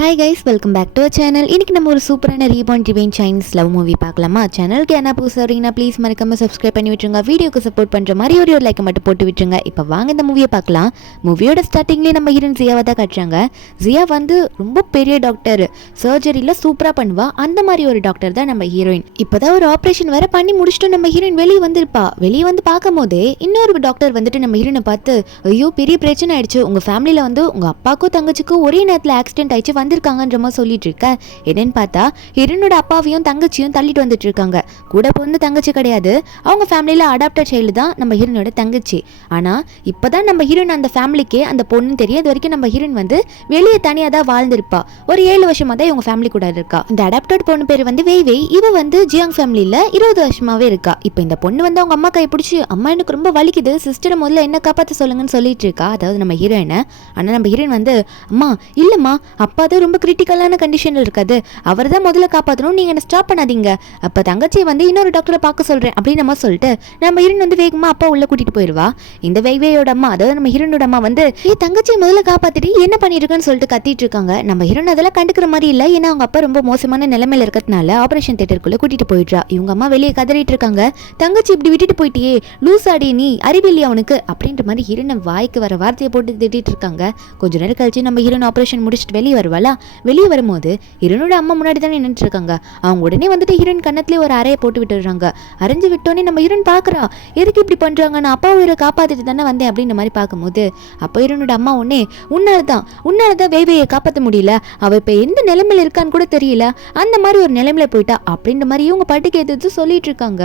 Hi guys, welcome back to channel. இன்றைக்கி நம்ம ஒரு சூப்பரான reborn divine Chinese love movie பார்க்கலாமா? சேனலுக்கு என்ன புதுசாக வரீங்கன்னா ப்ளீஸ் மறக்காம சப்ஸ்கிரைப் பண்ணி விட்டுருங்க. வீடியோக்கு சப்போர்ட் பண்ணுற மாதிரி ஒரு லைக்கை மட்டும் போட்டு விட்டுருங்க. இப்போ வாங்க இந்த மூவியை பார்க்கலாம். மூவியோட ஸ்டார்டிங்லேயே நம்ம ஹீரோயின் ஜியாவை தான் காட்டுறாங்க. ஜியா வந்து ரொம்ப பெரிய டாக்டர், சர்ஜரியில் சூப்பராக பண்ணுவா. அந்த மாதிரி ஒரு டாக்டர் தான் நம்ம ஹீரோயின். இப்போ தான் ஒரு ஆப்ரேஷன் வேற பண்ணி முடிச்சுட்டு நம்ம ஹீரோயின் வெளியே வந்திருப்பா. வெளியே வந்து பார்க்கும் போதே இன்னொரு டாக்டர் வந்துட்டு நம்ம ஹீரோயினை பார்த்து, ஐயோ பெரிய பிரச்சனை ஆயிடுச்சு, உங்கள் ஃபேமிலியில் வந்து உங்கள் அப்பாவுக்கும் தங்கச்சிக்கும் ஒரே நேரத்தில் ஆக்சிடென்ட் ஆயிடுச்சு, வந்திருக்காங்கன்ற மாதிரி சொல்லிட்டு இருக்க. என்னன்னு பார்த்தா ஹீரோனோட அப்பாவையும் தங்கச்சியும் தள்ளிட்டு வந்துட்டு இருக்காங்க. கூட பிறந்த தங்கச்சி கிடையாது, அவங்க ஃபேமிலியில அடாப்டட் சைல்டு தான் நம்ம ஹீரோனோட தங்கச்சி. ஆனா இப்பதான் நம்ம ஹீரோயின் அந்த ஃபேமிலிக்கே அந்த பொண்ணு தெரியும். இது வரைக்கும் நம்ம ஹீரோயின் வந்து வெளியே தனியாக தான் வாழ்ந்திருப்பா. ஒரு 7 வருஷமா தான் இவங்க ஃபேமிலி கூட இருக்கா. இந்த அடாப்டட் பொண்ணு பேர் வந்து வெய்வை. இவ வந்து ஜியாங் ஃபேமிலியில 20 வருஷமாவே இருக்கா. இப்போ இந்த பொண்ணு வந்து அவங்க அம்மா கை பிடிச்சி, அம்மா எனக்கு ரொம்ப வலிக்குது, சிஸ்டரை முதல்ல என்ன காப்பாற்ற சொல்லுங்கன்னு சொல்லிட்டு இருக்கா. அதாவது நம்ம ஹீரோயினை. ஆனா நம்ம ஹீரோயின் வந்து, அம்மா இல்லம்மா, அப்பா தான் ரொம்ப கிரிட்டிக்கலான கண்டிஷனில் இருக்காது, அவர் தான் முதல்ல காப்பாற்றணும், நீங்கள் என்ன ஸ்டாப் பண்ணாதீங்க, அப்போ தங்கச்சியை வந்து இன்னொரு டாக்டரை பார்க்க சொல்கிறேன் அப்படின்னு நம்ம சொல்லிட்டு நம்ம ஹீரோயின் வந்து வேகமாக அப்பா உள்ளே கூட்டிகிட்டு போயிடுவா. இந்த வெய்வேயோட அம்மா, அதாவது நம்ம ஹீரோனோட அம்மா வந்து, தங்கச்சியை முதல்ல காப்பாற்றிட்டு என்ன பண்ணியிருக்குன்னு சொல்லிட்டு கத்திட்டு இருக்காங்க. நம்ம ஹீரோன் அதெல்லாம் கண்டுக்கிற மாதிரி இல்லை. ஏன்னா அவங்க அப்பா ரொம்ப மோசமான நிலைமையில இருக்கிறதுனால ஆப்ரேஷன் தியேட்டருக்குள்ளே கூட்டிகிட்டு போயிடுறா. இவங்க அம்மா வெளியே கதறிட்டு இருக்காங்க, தங்கச்சி இப்படி விட்டுட்டு போயிட்டியே, லூஸ் ஆடி நீ, அறிவில்லையா அவனுக்கு அப்படின்ற மாதிரி ஹீரோனை வாய்க்கு வர வார்த்தையை போட்டு திட்டிட்டு இருக்காங்க. கொஞ்ச நேரம் கழிச்சு நம்ம ஹீரோன் ஆப்ரேஷன் முடிச்சுட்டு வெளியே வருவாளா. வெளியே வரும்போது ஹீரோனோட அம்மா முன்னாடி தானே நின்றுட்டு இருக்காங்க. அவங்க உடனே வந்துட்டு ஹீரோயின் கண்ணத்துலேயே ஒரு அறையை போட்டு விட்டுடுறாங்க. அரைஞ்சு விட்டோன்னே நம்ம ஹீரோயின் பார்க்குறா, எதுக்கு இப்படி பண்ணுறாங்க, நான் அப்பா உயிரை காப்பாற்றிட்டு தானே வந்தேன் அப்படின்ற மாதிரி பார்க்கும்போது அப்போ ஹீரோனோட அம்மா உடனே, உன்னால தான் வேவையை காப்பாற்ற முடியல, அவள் இப்போ எந்த நிலைமையில இருக்கான்னு கூட தெரியல, அந்த மாதிரி ஒரு நிலைமையில போயிட்டா அப்படின்ற மாதிரி இவங்க பாட்டுக்கு எதிர்த்து சொல்லிட்டு இருக்காங்க.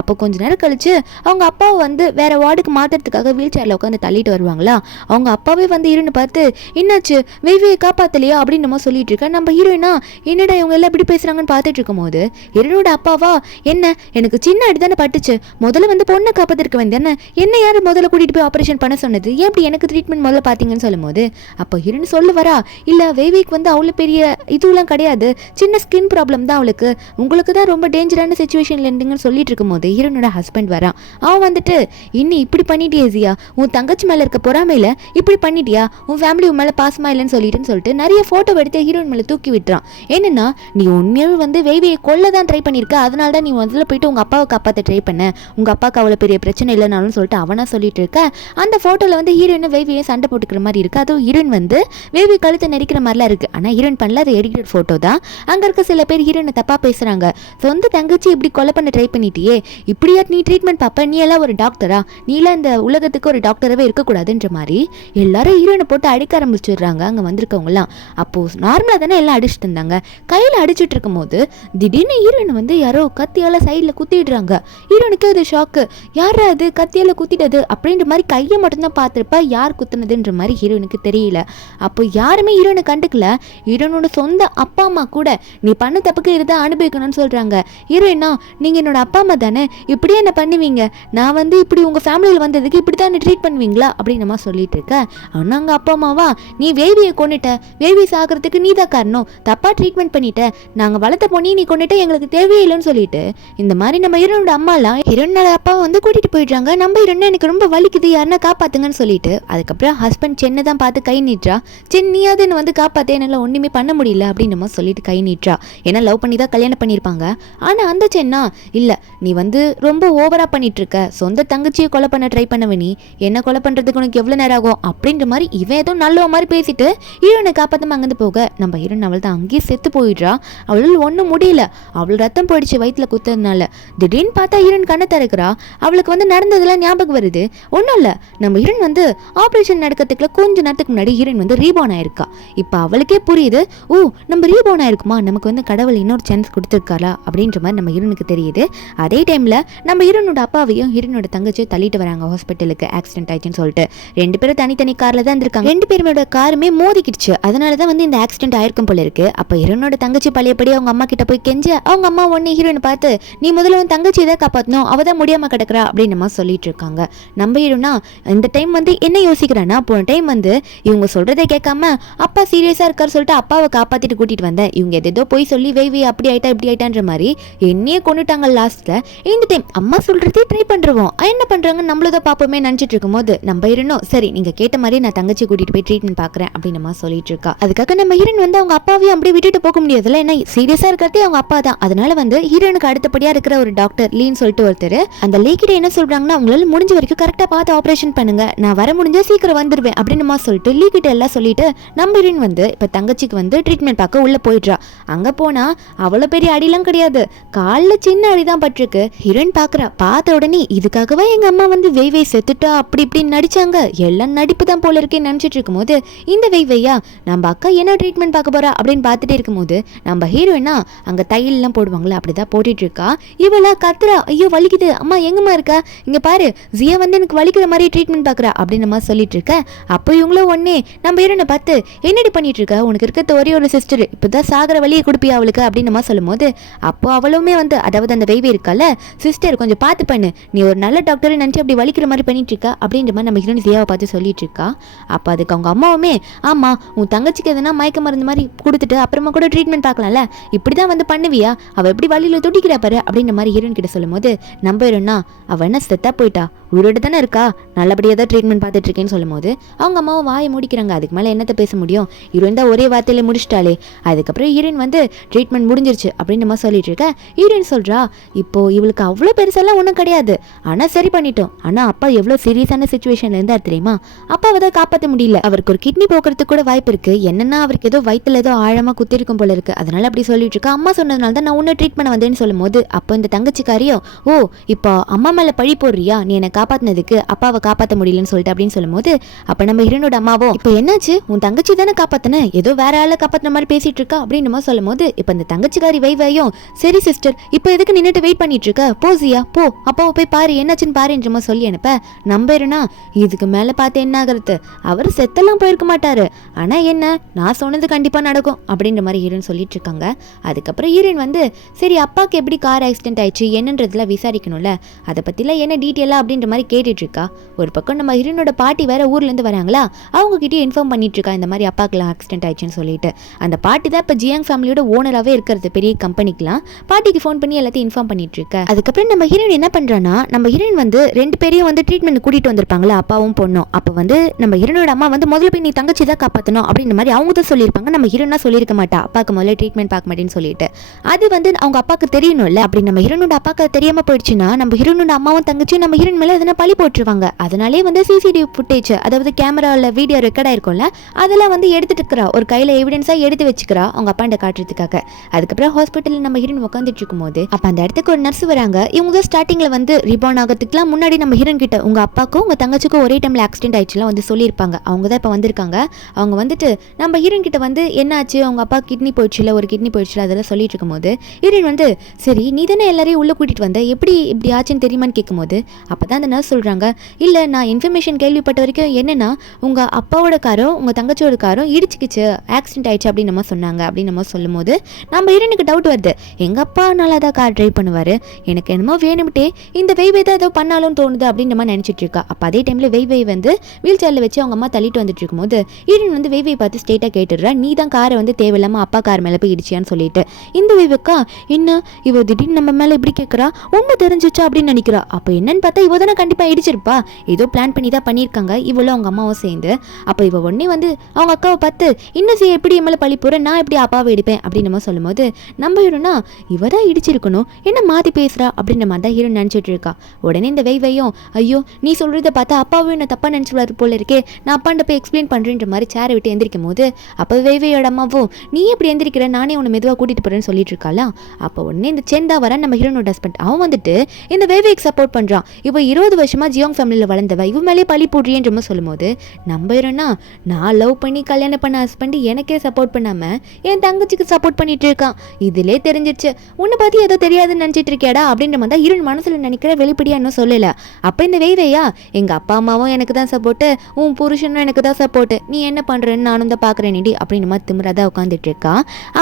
அப்போ கொஞ்ச நேரம் கழிச்சு அவங்க அப்பாவை வந்து வேற வார்டுக்கு மாத்துறதுக்காக வீல் சேர்ல உட்காந்து தள்ளிட்டு வருவாங்களா. அவங்க அப்பாவே வந்து ஹீரோனை பார்த்து, என்னாச்சு வேவையை காப்பாத்தலையா அப்படின்னு நம்ம சொல்லிட்டு இருக்க. நம்ம ஹீரோயினா என்னடா இவங்க எல்லாம் இப்படி பேசுறாங்கன்னு பார்த்துட்டு இருக்கும் போது ஹீரோனோட அப்பாவா, என்ன எனக்கு சின்ன அடி தானே பட்டுச்சு, முதல்ல வந்து பொண்ணை காப்பாத்திருக்க வேண்டிய என்ன யாரு முதல்ல கூட்டிட்டு போய் ஆபரேஷன் பண்ண சொன்னது, ஏன் இப்படி எனக்கு ட்ரீட்மெண்ட் முதல்ல பாத்தீங்கன்னு சொல்லும் போது அப்போ ஹீரோயின் சொல்ல வரா, இல்ல வேவிக்கு வந்து அவ்வளோ பெரிய இதுலாம் கிடையாது, சின்ன ஸ்கின் ப்ராப்ளம் தான் அவளுக்கு, உங்களுக்கு தான் ரொம்ப டேஞ்சரான சுச்சுவேஷன்ல இருந்தீங்கன்னு சொல்லிட்டு இருக்கும் போது ஹீரோனோட ஹஸ்பண்ட் வரான். அவன் வந்துட்டு, இன்னும் இப்படி பண்ணிட்டியா ஜியா, உன் தங்கச்சி மேல இருக்க பொறாமையில இப்படி பண்ணிட்டியா, உன் ஃபேமிலி உன் மேல பாசமா இல்லைன்னு சொல்லிட்டு நிறைய போட்டோ எடுத்து ஹீரோயின் மேல தூக்கி விட்டுறான். என்னன்னா, நீ உண்மையாவே வந்து வேவியை கொல்ல தான் ட்ரை பண்ணிருக்க, அதனால தான் நீ முதல்ல போயிட்டு உங்க அப்பாவை காப்பாற்ற ட்ரை பண்ண, உங்க அப்பாவுக்கு அவ்வளவு பெரிய பிரச்சனை இல்லைனாலும் சொல்லிட்டு அவனா சொல்லிட்டு இருக்க. அந்த போட்டோல வந்து ஹீரோயின் வேவியை சண்டை போட்டுக்கிற மாதிரி இருக்கு. அதுவும் ஹீரோயின் வந்து வேவி கழுத்தை நெரிக்கிற மாதிரிலாம் இருக்கு. ஆனா ஹீரோயின் பண்ணல, அது எடிட்டட் போட்டோ தான். அங்க இருக்க சில பேர் ஹீரோயினை தப்பா பேசுறாங்க. சொந்த தங்கச்சி இப்படி கொலை பண்ண ட்ரை பண்ணிட்டியே, இப்படியா நீ ட்ரீட்மெண்ட் பாப்ப, நீ எல்லாம் ஒரு டாக்டரா, நீ எல்லாம் இந்த உலகத்துக்கு ஒரு டாக்டராகவே இருக்கக்கூடாதுன்ற மாதிரி எல்லாரும் ஹீரோயினை போட்டு அடிக்க ஆரம்பிச்சிடுறாங்க அங்க வந்திருக்கவங்க எல்லாம். அப்போ நார்மலா தானே எல்லாம் அடிச்சுட்டு இருந்தாங்க. கையில அடிச்சுட்டு இருக்கும் போது திடீர்னு ஹீரோயின் வந்து யாரோ கத்தியால சைட்ல குத்திடுறாங்க. ஹீரோனுக்கு அது ஷாக்கு, யாரா அது கத்தியால குத்திட்டது அப்படின்ற மாதிரி கையை மட்டும்தான் பார்த்துருப்பா, யார் குத்துனதுன்ற மாதிரி ஹீரோனுக்கு தெரியல. அப்போ யாருமே ஹீரோனை கண்டுக்கல. ஹீரோனோட சொந்த அப்பா அம்மா கூட நீ பண்ண தப்புக்கு இதுதான் அனுபவிக்கணும்னு சொல்றாங்க. ஹீரோயினா, நீங்க என்னோட அப்பா அம்மா தானே, இப்படியே என்ன பண்ணுவீங்க, நான் வந்து இப்படி உங்க ஃபேமிலியில் வந்ததுக்கு இப்படி தான் ட்ரீட் பண்ணுவீங்களா அப்படின்னு நம்ம சொல்லிட்டு இருக்க. ஆனா அங்க அப்பா அம்மாவா, நீ வேவியை கொண்டுட்ட, வேவி சாகிறதுக்கு நீ தான் காரணம், தப்பா ட்ரீட்மெண்ட் பண்ணிட்ட, நாங்க வளர்த்த பொண்ணி நீ கொண்டுட்ட, எங்களுக்கு தேவையே இல்லைன்னு சொல்லிட்டு இந்த மாதிரி நம்ம ஹீரோனோட அம்மாலாம் ஹீரோனோட அப்பாவை வந்து கூட்டிட்டு போயிடுறாங்க. நம்ம ஹீரோனை, எனக்கு ரொம்ப வலிக்குது, யாருன்னா காப்பாத்துங்கன்னு சொல்லிட்டு அதுக்கப்புறம் ஹஸ்பண்ட் சென்னை தான் பார்த்து கை நீட்டுறா. சென்னியாவது என்ன வந்து காப்பாற்ற, என்னால் ஒன்றுமே பண்ண முடியல அப்படின்னு நம்ம சொல்லிட்டு கை நீட்டுறா. ஏன்னா லவ் பண்ணி தான் கல்யாணம் பண்ணியிருப்பாங்க. ஆனால் அந்த சென்னா, இல்லை நீ வந்து ரொம்ப ஓவராக பண்ணிட்டு இருக்க, சொந்த தங்கச்சியை கொலை பண்ண ட்ரை பண்ணவ, நீ என்ன கொலை பண்ணுறதுக்கு உனக்கு எவ்வளோ நேரம் ஆகும் அப்படின்ற மாதிரி இவன் ஏதோ நல்ல மாதிரி பேசிட்டு ஹீரோனை காப்பாற்றாம அங்கேருந்து போக நம்ம ஹீரோன் அவள் தான் அங்கேயே செத்து போயிடுறா. அவளால் ஒன்றும் முடியல, அவள் ரத்தம் போயிடுச்சு வயிற்றுல குத்துறதுனால. திடீர்னு பார்த்தா ஹீரோன் கண்ணை திறக்கிறா. அவளுக்கு வந்து நடந்ததெல்லாம் ஞாபகம் வருது. ஒன்றும் இல்லை, நம்ம ஹீரோன் வந்து ஆப்ரேஷன் நடக்கிறதுக்குள்ள கொஞ்ச நேரத்துக்கு முன்னாடி ஹீரோயின் வந்து ரீபார்ன் ஆயிருக்கா. இப்போ அவளுக்கே புரியுது, ஓ நம்ம ரீபார்ன் ஆயிருக்குமா, நமக்கு வந்து கடவுள் இன்னொரு சான்ஸ் கொடுத்துருக்காரா அப்படின்ற மாதிரி நம்ம ஹீரோனுக்கு தெரியுது. அதே டைம்ல நம்ம ஹீரோனோட அப்பாவையும் ஹீரோனோட தங்கச்சியும் தள்ளிட்டு வராங்க ஹாஸ்பிட்டலுக்கு, ஆக்சிடென்ட் ஆயிடுச்சுன்னு சொல்லிட்டு. 2 பேரும் தனித்தனி கார்ல தான் இருந்திருக்காங்க. 2 பேரோட காருமே மோதிக்கிடுச்சு, அதனால தான் வந்து இந்த ஆக்சிடென்ட் ஆயிருக்கும் போல இருக்கு. அப்போ ஹீரோனோட தங்கச்சி பழையபடி அவங்க அம்மா கிட்ட போய் கெஞ்ச, அவங்க அம்மா உடனே ஹீரோனை பார்த்து, நீ முதல்ல உன் தங்கச்சி தான் காப்பாற்றணும், அவ தான் முடியாம கிடக்குறா அப்படின்னு நம்ம சொல்லிட்டு இருக்காங்க. நம்ம ஹீரோனா இந்த டைம் வந்து என்ன யோசிக்கிறான்னா, போன டைம் வந்து இவங்க சொல்றதை கேட்காம அப்பா சீரியஸா இருக்காரு சொல்லிட்டு அப்பாவை காப்பாத்திட்டு கூட்டிட்டு வந்தேன், இவங்க எதோ போய் சொல்லி வேவி அப்படி ஆயிட்டா இப்படி ஆயிட்டான்ற மாதிரி என்னையே கொண்டுட்டாங்க லாஸ்ட்ல. இந்த டைம் அம்மா சொல்றதே ட்ரை பண்றோம், என்ன பண்றாங்க நம்மளதான் பாப்போமே நினைச்சிட்டு இருக்கும் போது நம்ம ஹீரோனும், சரி நீங்க கேட்ட மாதிரி நான் தங்கச்சி கூட்டிட்டு போய் ட்ரீட்மெண்ட் பாக்குறேன் அப்படின்னு நம்ம சொல்லிட்டு இருக்கா. அதுக்காக அதுக்காக நம்ம ஹீரோயின் வந்து அவங்க அப்பாவையும் அப்படியே விட்டுட்டு போக முடியாதுல்ல, ஏன்னா சீரியஸா இருக்கிறதே அவங்க அப்பா தான். அதனால வந்து ஹீரோனுக்கு அடுத்தபடியா இருக்கிற ஒரு டாக்டர் லீன்னு சொல்லிட்டு ஒருத்தர், அந்த லீ கிட்ட என்ன சொல்றாங்கன்னா, அவங்களால முடிஞ்ச வரைக்கும் கரெக்டா பார்த்து ஆபரேஷன் பண்ணுங்க, நான் வர முடிஞ்சா சீக்கிரம் வந்துருவேன் அப்படின்னு சொல்லிட்டு லீ கிட்ட எல்லாம் சொல்லிட்டு நம்ம ஹீரோயின் வந்து இப்ப தங்கச்சிக்கு வந்து ட்ரீட்மெண்ட் பார்க்க உள்ள போயிடுறா. அங்க போனா அவ்வளவு பெரிய அடிலாம் கிடையாது, காலில் சின்ன அடிதான் பட்டிருக்கு. ஹீரோயின் பாக்குறா, பார்த்த உடனே இதுக்காகவே எங்க அம்மா வந்து வெய்வை செத்துட்டா அப்படி இப்படின்னு நடிச்சாங்க, எல்லாம் நடிப்பு தான் போல இருக்கேன்னு நினைச்சிட்டு இருக்கும் போது, இந்த வெய்வையா நம்ம அக்கா என்ன ட்ரீட்மெண்ட் பார்க்க போறா அப்படின்னு பார்த்துட்டே இருக்கும்போது நம்ம ஹீரோயினா அங்க தையல்லாம் போடுவாங்களா அப்படிதான் போட்டுட்டு இருக்கா. இவளா கத்துறா, ஐயோ வலிக்குது அம்மா, எங்கம்மா இருக்கா, இங்க பாரு ஜியா வந்து எனக்கு வலிக்கிற மாதிரி ட்ரீட்மெண்ட் பாக்குறா அப்படின்னு நம்ம சொல்லிட்டு இருக்க. அப்போ இவங்களும் ஒன்னே நம்ம ஹீரோனை பார்த்து, என்னடி பண்ணிட்டு இருக்க, உனக்கு இருக்கிறது ஒரே ஒரு சிஸ்டர், இப்பதான் சாகர வழியை கொடுப்பியா அவளுக்கு அப்படின்னு நம்ம சொல்லும் போது, அப்போ அவளுமே வந்து அதாவது அந்த வெய்வே இருக்கால, சிஸ்டர் கொஞ்சம் பார்த்து பண்ணு, நீ ஒரு நல்ல டாக்டர் நினைச்சு அப்படி வலிக்கிற மாதிரி பண்ணிட்டு இருக்கா அப்படின்ற மாதிரி நம்ம ஹீரோயின் ஜியாவை பார்த்து சொல்லிட்டு இருக்கா. அப்போ அதுக்கு அவங்க அம்மாவுமே, ஆமா உன் தங்கச்சிக்கு எதுனா மயக்க மருந்து மாதிரி கொடுத்துட்டு அப்புறமா கூட ட்ரீட்மெண்ட் பார்க்கலாம்ல, இப்படிதான் வந்து பண்ணுவியா, அவ எப்படி வழியில துடிக்கிறா பாரு அப்படின்ற மாதிரி ஹீரோயின் கிட்ட சொல்லும் போது, நம்ம ஹீரோனா அவ என்ன செத்தா போயிட்டா, உயிரோட தானே இருக்கா, நல்லபடியாக தான் ட்ரீட்மெண்ட் பார்த்துட்டு இருக்கேன்னு சொல்லும் போது அவங்க அம்மாவும் வாயை முடிக்கிறாங்க. அதுக்கு மேலே என்னத்தை பேச முடியும், ஹீரோயின் தான் ஒரே வார்த்தையில முடிச்சிட்டாலே. அதுக்கப்புறம் ஹீரோயின் வந்து ட்ரீட்மெண்ட் முடிஞ்சிருச்சு அப்படின்னு நம்ம சொல்லிட்டு இருக்க. ஹீரோயின் சொல்றா, இப்போ இவளுக்கு அவ்வளோ பெருசெல்லாம் ஒன்றும் கிடையாது, ஆனால் சரி பண்ணிட்டோம், ஆனால் அப்பா எவ்வளோ சீரியஸான சுச்சுவேஷன்ல இருந்தார் தெரியுமா, அப்பாவை தான் காப்பாற்ற முடியல, அவருக்கு ஒரு கிட்னி போக்குறதுக்கு கூட வாய்ப்பு இருக்கு, என்னன்னா அவருக்கு ஏதோ வயிற்றுல ஏதோ ஆழமா குத்திருக்கும் போல இருக்கு, அதனால அப்படி சொல்லிட்டு இருக்கா. அம்மா சொன்னதுனால தான் நான் உன்னை ட்ரீட் பண்ண வந்தேன்னு சொல்லும் போது அப்போ இந்த தங்கச்சிக்காரியோ, ஓ இப்போ அம்மா மேல பழி போடுறியா, நீ என்னை காப்பாத்தினதுக்கு அப்பாவை காப்பாற்ற முடியலன்னு சொல்லிட்டு அப்படின்னு சொல்லும் போது அப்ப நம்ம ஹீரோனோட அம்மாவோ, இப்போ என்னாச்சு, உன் தங்கச்சி தானே காப்பாத்தின, ஏதோ வேற ஆளை காப்பாத்தின மாதிரி பேசிட்டு இருக்கா அப்படின்னு சொல்லும் போது இப்ப இந்த தங்கச்சிக்காரி வைவையும், சரி சிஸ்டர் இப்போ எதுக்கு நின்னுட்டு வெயிட் பண்ணிட்டு இருக்க, போசியா போ அப்பாவை போய் பாரு என்னாச்சுன்னு பாருன்றமா சொல்லி அனுப்ப. நம்புறேன்னா இதுக்கு மேல பார்த்து என்ன ஆகிறது, அவர் செத்தெல்லாம் போயிருக்க மாட்டாரு, ஆனா என்ன நான் சொன்னது கண்டிப்பா நடக்கும் அப்படின்ற மாதிரி ஹீரோயின் சொல்லிட்டு இருக்காங்க. அதுக்கப்புறம் ஹீரோயின் வந்து, சரி அப்பாவுக்கு எப்படி கார் ஆக்சிடென்ட் ஆயிடுச்சு என்னன்றதுல விசாரிக்கணும்ல, அதை பத்திலாம் என்ன டீட்டெயிலா அப்படின்ற மாதிரி கேட்டுட்டு இருக்கா. ஒரு பக்கம் நம்ம ஹீரோனோட பாட்டி வேற ஊர்ல இருந்து வராங்களா, அவங்க கிட்டே இன்ஃபார்ம் பண்ணிட்டு இருக்கா இந்த மாதிரி அப்பாக்கெல்லாம் ஆக்சிடென்ட் ஆயிடுச்சுன்னு சொல்லிட்டு. அந்த பாட்டி தான் இப்ப ஜியாங் ஃபேமிலியோட ஓனராகவே இருக்கிறது, பெரிய கம்பெனிக்கெல்லாம் பாட்டிக்கு ஃபோன் பண்ணி எல்லாத்தையும் இன்ஃபார்ம் பண்ணிட்டு இருக்க. அதுக்கப்புறம் நம்ம ஹீரோயின் என்ன பண்றான்னா, நம்ம ஹீரோயின் வந்து ரெண்டு பேரையும் வந்து ட்ரீட்மெண்ட் கூட்டிட்டு வந்திருப்பாங்களா அப்பாவும் பொண்ணும். அப்போ வந்து நம்ம ஹீரோனோட அம்மா வந்து முதல்ல போய் நீ தங்கச்சி தான் காப்பாற்றணும் அப்படின்ற மாதிரி அவங்க தான் சொல்லியிருப்பாங்க. நம்ம ஹீரோனா சொல்லியிருக்க மாட்டா அப்பாவுக்கு முதல்ல ட்ரீட்மெண்ட் பார்க்க மாட்டேன்னு சொல்லிட்டு. அது வந்து அவங்க அப்பாவுக்கு தெரியணும்ல, அப்படி நம்ம ஹீரோனோட அப்பாவுக்கு தெரியாம போயிடுச்சுன்னா நம்ம ஹீரோனோட அம்மாவும் தங்கச்சியும் நம்ம ஹீரோயின் மேல எதனா பழி போட்டுருவாங்க. அதனாலே வந்து சிசிடிவி ஃபுட்டேஜ் அதாவது கேமராவில் வீடியோ ரெக்கார்ட் ஆயிருக்கும்ல, அதெல்லாம் வந்து எடுத்துட்டு இருக்கிறா, ஒரு கையில எவிடன்ஸா எடுத்து வச்சுக்கிறா அவங்க அப்பாண்ட காட்டுறதுக்காக. அதுக்கப்புறம் ஹாஸ்பிட்டலில் நம்ம ஹீரோயின் உட்காந்துட்டு இருக்கும் போது அப்ப அந்த இடத்துக்கு ஒரு நர்ஸ் வராங்க. இவங்க ஸ்டார்டிங்ல வந்து ரிபான் ஆகிறதுக்குலாம் முன்னாடி நம்ம ஹீரோயின் கிட்ட உங்க அப்பாக்கும் உங்க தங்கச்சிக்கும் ஒரே டைம்ல ஆக்சிடென்ட் ஆயிடுச்சுலாம் வந்து சொல்லியிருப்பாங்க. அவங்க தான் இப்போ வந்திருக்காங்க. அவங்க வந்துட்டு நம்ம ஹீரோயின் கிட்ட வந்து என்னாச்சு, அவங்க அப்பா கிட்னி போயிடுச்சுல, ஒரு கிட்னி போயிடுச்சுல, அதெல்லாம் சொல்லிட்டு இருக்கும்போது ஹீரோயின் வந்து, சரி நீ தானே எல்லாரையும் உள்ள கூட்டிட்டு வந்த, எப்படி இப்படி ஆச்சுன்னு தெரியுமான்னு கேட்கும்போது அப்பதான் அந்த நர்ஸ் சொல்றாங்க, இல்ல நான் இன்ஃபர்மேஷன் கேள்விப்பட்ட வரைக்கும் என்னன்னா உங்க அப்பாவோட காரும் உங்க தங்கச்சியோட காரும் இடிச்சுக்கிச்சு, ஆக்சிடென்ட் ஆயிடுச்சு அப்படின்னு நம்ம சொன்னாங்க அப்படின்னு நம்ம சொல்லும் போது நம்ம ஹீரோனுக்கு டவுட் வருது, எங்க அப்பா நல்லா தான் கார் டிரைவ் பண்ணுவாரு, எனக்கு என்னமோ வேணும்ட்டே இந்த வெய்வை தான் ஏதோ பண்ணாலும் தோணுது அப்படின்னு நம்ம நினைச்சிட்டு இருக்கா. அப்ப அதே டைம்ல வெய்வை வந்து வீல் சேர்ல வச்சு அவங்க அம்மா தள்ளிட்டு வந்துட்டு இருக்கும்போது ஹீரோயின் வந்து வெய்வை பார்த்து ஸ்டேட்டா கேட்டுடுறா, நீ தான் காரை வந்து தேவையில்லாம அப்பா கார் மேல போய் இடிச்சியான்னு சொல்லிட்டு. இந்த வெய்வுக்கா என்ன இவ திடீர்னு நம்ம மேல இப்படி கேட்கறா, உண்மை தெரிஞ்சிச்சா அப்படின்னு நினைக்கிறா. அப்ப என்னன்னு பார்த்தா இவ தானே கண்டிப்பா இடிச்சிருப்பா, ஏதோ பிளான் பண்ணி தான் பண்ணியிருக்காங்க இவ்வளோ அவங்க அம்மாவும் சேர்ந்து. அப்போ இவ உடனே வந்து அவங்க அக்காவை பார்த்து, இன்னும் எப்படி மேலே பழி போகிறேன், நான் எப்படி அப்பாவை இடிப்பேன் அப்படின்னு நம்ம சொல்லும் போது நம்ம ஹீரோனா இவ தான் இடிச்சிருக்கணும், என்ன மாற்றி பேசுகிறா அப்படின்ற மாதிரி தான் ஹீரோ நினச்சிட்டு இருக்கா. உடனே இந்த வெய்வையும், ஐயோ நீ சொல்கிறத பார்த்தா அப்பாவும் என்ன தப்பாக நினச்சிடுவார் போல இருக்கே, நான் அப்பாண்ட போய் எக்ஸ்பிளைன் பண்ணுறேன்ற மாதிரி சேரை விட்டு எந்திரிக்கும் போது அப்போ வெய்வையோட அம்மாவும், நீ எப்படி எந்திரிக்கிற, நானே உன்னை மெதுவாக கூட்டிகிட்டு போகிறேன்னு சொல்லிட்டு இருக்காளா. அப்போ உடனே இந்த செந்தா வர நம்ம ஹீரோனோட ஹஸ்பண்ட், அவன் வந்துட்டு இந்த வெய்வைக்கு சப்போர்ட் பண்ணுறான், இப்போ 20 வருஷமா ஜியோங் ஃபேமிலியில் வளர்ந்தவ இவ மேலே பழி போடுறியன்ற சொல்லும் போது நம்ம ஹீரோனா, நான் லவ் பண்ணி கல்யாணம் பண்ண ஹஸ்பண்ட் எனக்கே சப்போர்ட் பண்ணாம என் தங்கச்சிக்கு சப்போர்ட் பண்ணிட்டு இருக்கான், இதிலே தெரிஞ்சிருச்சு உன்னை பத்தி ஏதோ தெரியாதுன்னு நினைச்சிட்டு இருக்கியாடா அப்படின்ற மாதிரி தான் ஹீரோயின் மனசுல நினைக்கிற, வெளிப்படையா இன்னும் சொல்லல. அப்ப இந்த வெய்வையா, எங்க அப்பா அம்மாவும் எனக்கு தான் சப்போர்ட்டு, உன் புருஷனும் எனக்கு தான் சப்போர்ட்டு, நீ என்ன பண்றேன்னு நானும் தான் பாக்குறேன் நிடி அப்படின்னு மாதிரி திமிராதா உட்காந்துட்டு இருக்கா.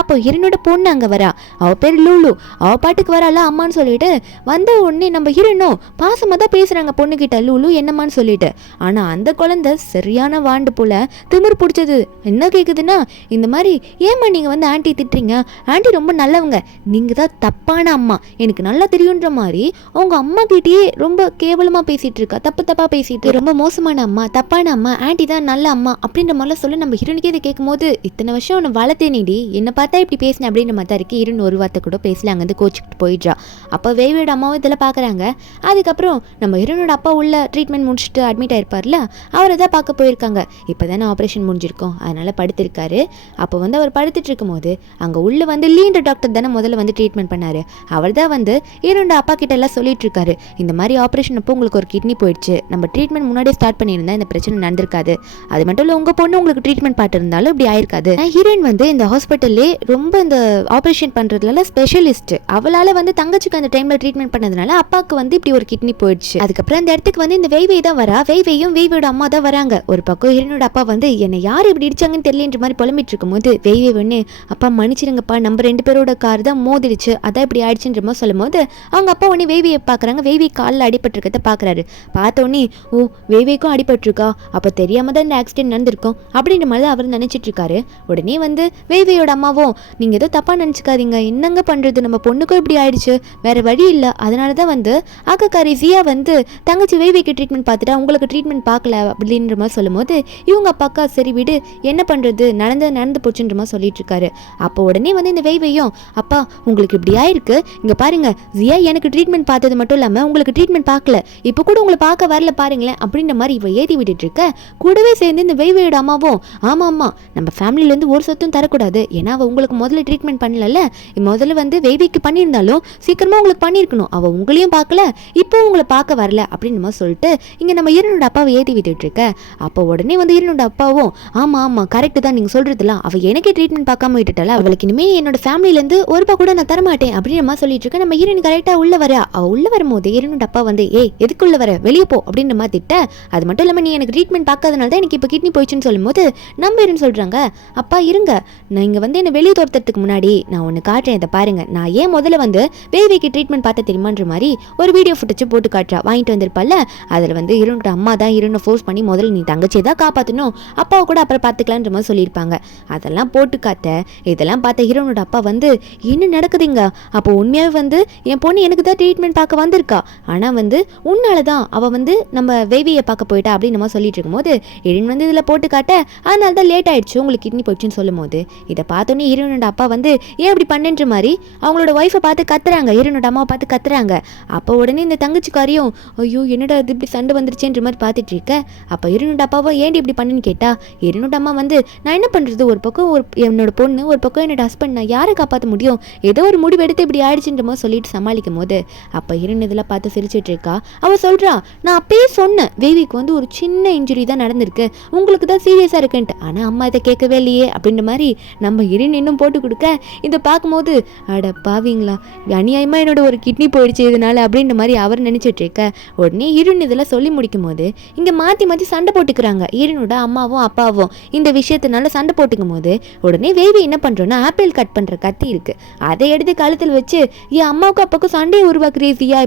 அப்போ ஹீரோனோட பொண்ணு அங்க வரா, அவ பேர் லூலு, அவ பாட்டுக்கு வரால அம்மான்னு சொல்லிட்டு வந்த உடனே நம்ம ஹீரோனும் பாசமா தான் பேசுறாங்க பொண்ணுகிட்ட, லூலு என்னம்மான்னு சொல்லிட்டு. ஆனா அந்த குழந்தை சரியான வாண்டு போல திமிர் பிடிச்சது. என்ன கேக்குதுன்னா, இந்த மாதிரி ஏமா நீங்க வந்து ஆன்ட்டி திட்டுறீங்க, ஆன்ட்டி ரொம்ப நல்லவங்க, நீங்க தான் தப்பான அம்மா, எனக்கு நல்லா தெரியுன்ற மாதிரி உங்க அம்மா கிட்டயே ரொம்ப கேவலமா பேசிட்டு இருக்கா, தப்பு தப்பா பேசிட்டு, ரொம்ப மோசமான அம்மா, தப்பான அம்மா, ஆன்ட்டி தான் நல்ல அம்மா அப்படின்ற மாதிரிலாம் சொல்ல நம்ம ஹீரோனுக்கே இதை கேட்க கேட்கும் போது இத்தனை வருஷம் உன்னை வளர்த்தேனிடி, என்னை பார்த்தா இப்படி பேசினேன் அப்படின்ற மாதிரி தான் இருக்கு. இருன்னு ஒரு வார்த்தை கூட பேசல, அங்கேருந்து கோச்சிக்கிட்டு போயிடுறா. அப்போ வேவியோட அம்மாவும் இதில் பார்க்குறாங்க. அதுக்கப்புறம் நம்ம இருனோட அப்பா உள்ள ட்ரீட்மெண்ட் முடிச்சுட்டு அட்மிட் ஆயிருப்பார்ல, அவரை தான் பார்க்க போயிருக்காங்க. இப்போ தானே ஆப்ரேஷன் முடிஞ்சிருக்கோம், அதனால படுத்திருக்காரு. அப்போ வந்து அவர் படுத்துட்டு இருக்கும்போது அங்கே உள்ள வந்து லீன்ற டாக்டர் தானே முதல்ல வந்து ட்ரீட்மெண்ட் பண்ணாரு. அவர் தான் வந்து இருண்ட அப்பா கிட்ட எல்லாம் சொல்லிட்டு இருக்காரு, இந்த மாதிரி ஆப்ரேஷன் அப்போ உங்களுக்கு ஒரு கிட்னி போயிடுச்சு, நம்ம ட்ரீட்மெண்ட் முன்னாடியே ஸ்டார்ட் பண்ணியிருந்தா இந்த பிரச்சனை நடந்திருக்காது. அது மட்டும் இல்லை, உங்கள் பொண்ணு உங்களுக்கு ட்ரீட்மெண்ட் பார்த்து இருந்தாலும் இப்படி ஆயிருக்காது. ஹீரோயின் வந்து இந்த ஹாஸ்பிட்டல்லே ரொம்ப இந்த ஆப்ரேஷன் பண்ணுறதுல ஸ்பெஷலிஸ்ட். அவளால் வந்து தங்கச்சிக்கு அந்த டைமில் ட்ரீட்மெண்ட் பண்ணதுனால அப்பாவுக்கு வந்து இப்படி ஒரு கிட்னி போயிடுச்சு. அதுக்கப்புறம் அந்த இடத்துக்கு வந்து இந்த வெய்வை தான் வரா. வெய்வையும் வெய்வையோட அம்மா தான் வராங்க. ஒரு பக்கம் ஹீரோனோட அப்பா வந்து என்னை யார் இப்படி இடிச்சாங்கன்னு தெரியலன்ற மாதிரி புலம்பிட்டு இருக்கும்போது வெய்வை ஒன்று, அப்பா மன்னிச்சிருங்கப்பா, நம்ம 2 பேரோட கார் தான் மோதிடுச்சு, அதான் இப்படி ஆயிடுச்சுன்ற மாதிரி சொல்லும் போது அவங்க அப்பா உடனே வெய்வையை பார்க்குறாங்க. வெய்வை காலில் அடிபட்டிருக்கிறத பார்க்குறாரு. பார்த்தோன்னே ஓ வெய்வைக்கும் அடிபட்டிருக்கா, அப்போ தெரியாம தான் இந்த ஆக்சிடென்ட் நடந்திருக்கும் அப்படின்ற மாதிரி அவர் நினச்சிட்டு இருக்காரு. உடனே வந்து வெய்வையோட அம்மாவும், நீங்கள் ஏதோ தப்பாக நினச்சிக்காதீங்க, என்னங்க பண்ணுறது, நம்ம பொண்ணுக்கும் இப்படி ஆயிடுச்சு, வேற வழி இல்லை, அதனால தான் வந்து அக்காக்காரி ஜியா வந்து தங்கச்சி வெய்வைக்கு ட்ரீட்மெண்ட் பார்த்துட்டா உங்களுக்கு ட்ரீட்மெண்ட் பார்க்கல அப்படின்ற மாதிரி சொல்லும் போது இவங்க அப்பாக்கா சரி விடு, என்ன பண்ணுறது, நடந்து போச்சுன்ற மாதிரி சொல்லிட்டு இருக்காரு. அப்போ உடனே வந்து இந்த வெய்வையும், அப்பா உங்களுக்கு இப்படி ஆயிருக்கு, இங்கே பாருங்க ஜியா எனக்கு ட்ரீட்மெண்ட் பார்த்தது மட்டும் இல்லாமல் உங்களுக்கு ட்ரீட்மெண்ட் பார்க்கல, இப்போ கூட உங்களை பார்க்க வரல பாருங்களேன் அப்படின்ற மாதிரி இவ ஏற்றி விட்டுட்டு இருக்க. கூடவே சேர்ந்து இந்த வெய்வையோட அம்மாவும், ஆமாம் நம்ம ஃபேமிலியிலேருந்து ஒரு சொத்தும் தரக்கூடாது, ஏன்னா அவள் உங்களுக்கு முதல்ல ட்ரீட்மெண்ட் பண்ணல, முதல்ல வந்து வெய்வைக்கு பண்ணியிருந்தாலும் சீக்கிரமாக உங்களுக்கு பண்ணியிருக்கணும், அவள் உங்களையும் பார்க்கல இப்போ உங்களை பார்க்க வரல அப்படின்னு மாதிரி சொல்லிட்டு இங்கே நம்ம இருனோட அப்பாவை ஏற்றி விட்டுட்டு இருக்க. அப்போ உடனே வந்து இருனோட அப்பாவும், ஆமாம் கரெக்டு தான் நீங்கள் சொல்கிறதுலாம், அவள் எனக்கே ட்ரீட்மெண்ட் பார்க்காம விட்டுட்டால, அவளுக்கு இனிமேல் என்னோட ஃபேமிலியிலேருந்து ஒரு ரூபா கூட நான் தரமாட்டேன் அப்படின்னு மாதிரி சொல்லிட்டு இருக்க. நம்ம ஹீரோயின் கரெக்டாக உள்ள வர, அவள் உள்ள வரும்போது இருனோட அப்பா வந்து எதுக்குள்ள வர, வெளியே போ அப்படின்ற மாதிரி திட்ட. அது மட்டும் இல்லாமல் நீ எனக்கு ட்ரீட்மெண்ட் பார்க்காதனால தான் எனக்கு இப்போ கிட்னி போயிடுச்சுன்னு சொல்லும்போது நம்ம இருன்னு சொல்கிறாங்க, அப்பா இருங்க, நீங்கள் வந்து என்னை வெளியே தோர்த்துறதுக்கு முன்னாடி நான் ஒன்று காட்டுறேன், இதை பாருங்க, நான் ஏன் முதல்ல வந்து வேவிக்கு ட்ரீட்மெண்ட் பார்த்த தெரியுமான்ற மாதிரி ஒரு வீடியோ ஃபுட்டேஜ் போட்டு காட்டுறா. வாங்கிட்டு வந்திருப்பால, அதில் வந்து இருனோட அம்மா தான் இருனை ஃபோர்ஸ் பண்ணி முதல்ல நீ தங்கச்சியை தான் காப்பாற்றணும், அப்பாவை கூட அப்புறம் பார்த்துக்கலான்ற மாதிரி சொல்லியிருப்பாங்க. அதெல்லாம் போட்டு காட்ட இதெல்லாம் பார்த்த ஹீரோனோட அப்பா வந்து என்ன நடக்குதுங்க, அப்போ உண்மையாகவே வந்து என் பொண்ணு எனக்கு தான் ட்ரீட்மெண்ட் பார்க்க வந்திருக்கா, ஆனால் வந்து உன்னால தான் அவள் வந்து நம்ம வேவியை பார்க்க போயிட்டா அப்படின்னு நம்ம சொல்லிட்டு இருக்கும்போது ஹீரோயின் வந்து இதில் போட்டு காட்ட அதனால தான் லேட் ஆயிடுச்சு உங்களுக்கு கிட்னி போயிடுச்சுன்னு சொல்லும் போது இதை பார்த்தோன்னே ஹீரோனோட அப்பா வந்து ஏன் இப்படி பண்ணுன்ற மாதிரி அவங்களோட ஒய்ஃபை பார்த்து கத்துறாங்க, ஹீரோனோட அம்மாவை பார்த்து கத்துறாங்க. அப்போ உடனே இந்த தங்கச்சிக்காரியும் ஐயோ என்னடா அது இப்படி சண்டை வந்துருச்சுன்ற மாதிரி பார்த்துட்டு இருக்க. அப்போ ஹீரோனோட அப்பாவை ஏன்டி இப்படி பண்ணுன்னு கேட்டா ஹீரோனோட அம்மா வந்து நான் என்ன பண்ணுறது, ஒரு பக்கம் என்னோட பொண்ணு, ஒரு பக்கம் என்னோட ஹஸ்பண்ட், நான் யாரை காப்பாற்ற முடியும், ஏதோ ஒரு முடிவு எடுத்து இப்படி ஆயிடுச்சுன்ற மாதிரி சொல்லிட்டு சமாளிக்கும் போது அப்போ ஹீரோன் இதெல்லாம் பார்த்து சிரிச்சிட்டு இருக்கா. அவள் சொல்கிறா, நான் அப்பயே சொன்னேன் வேவிக்கு வந்து ஒரு சின்ன இன்ஜுரி தான் நடந்திருக்கு, உங்களுக்கு தான் சீரியஸாக இருக்குன்ட்டு, ஆனால் அம்மா இதை கேட்கவே இல்லையே அப்படின்ற மாதிரி நம்ம ஹீரோயின் இன்னும் போட்டு கொடுக்க. இதை பார்க்கும்போது அட பாவீங்களா, அநியாயமாக என்னோட ஒரு கிட்னி போயிடுச்சு இதனால அப்படின்ற மாதிரி அவர் நினச்சிட்டு இருக்க. உடனே ஹீரோயின் இதெல்லாம் சொல்லி முடிக்கும் போது இங்கே மாற்றி சண்டை போட்டுக்கிறாங்க. ஹீரோனோட அம்மாவும் அப்பாவும் இந்த விஷயத்தினால சண்டை போட்டுக்கும் போது உடனே வேவி என்ன பண்ணுறோன்னா ஆப்பிள் கட் பண்ணுற கத்தி இருக்குது, அதை எடுத்து கழுத்தில் வச்சு என் அம்மாவுக்கும் அப்பாவுக்கும் சண்டையை உருவாக்குறீசியா,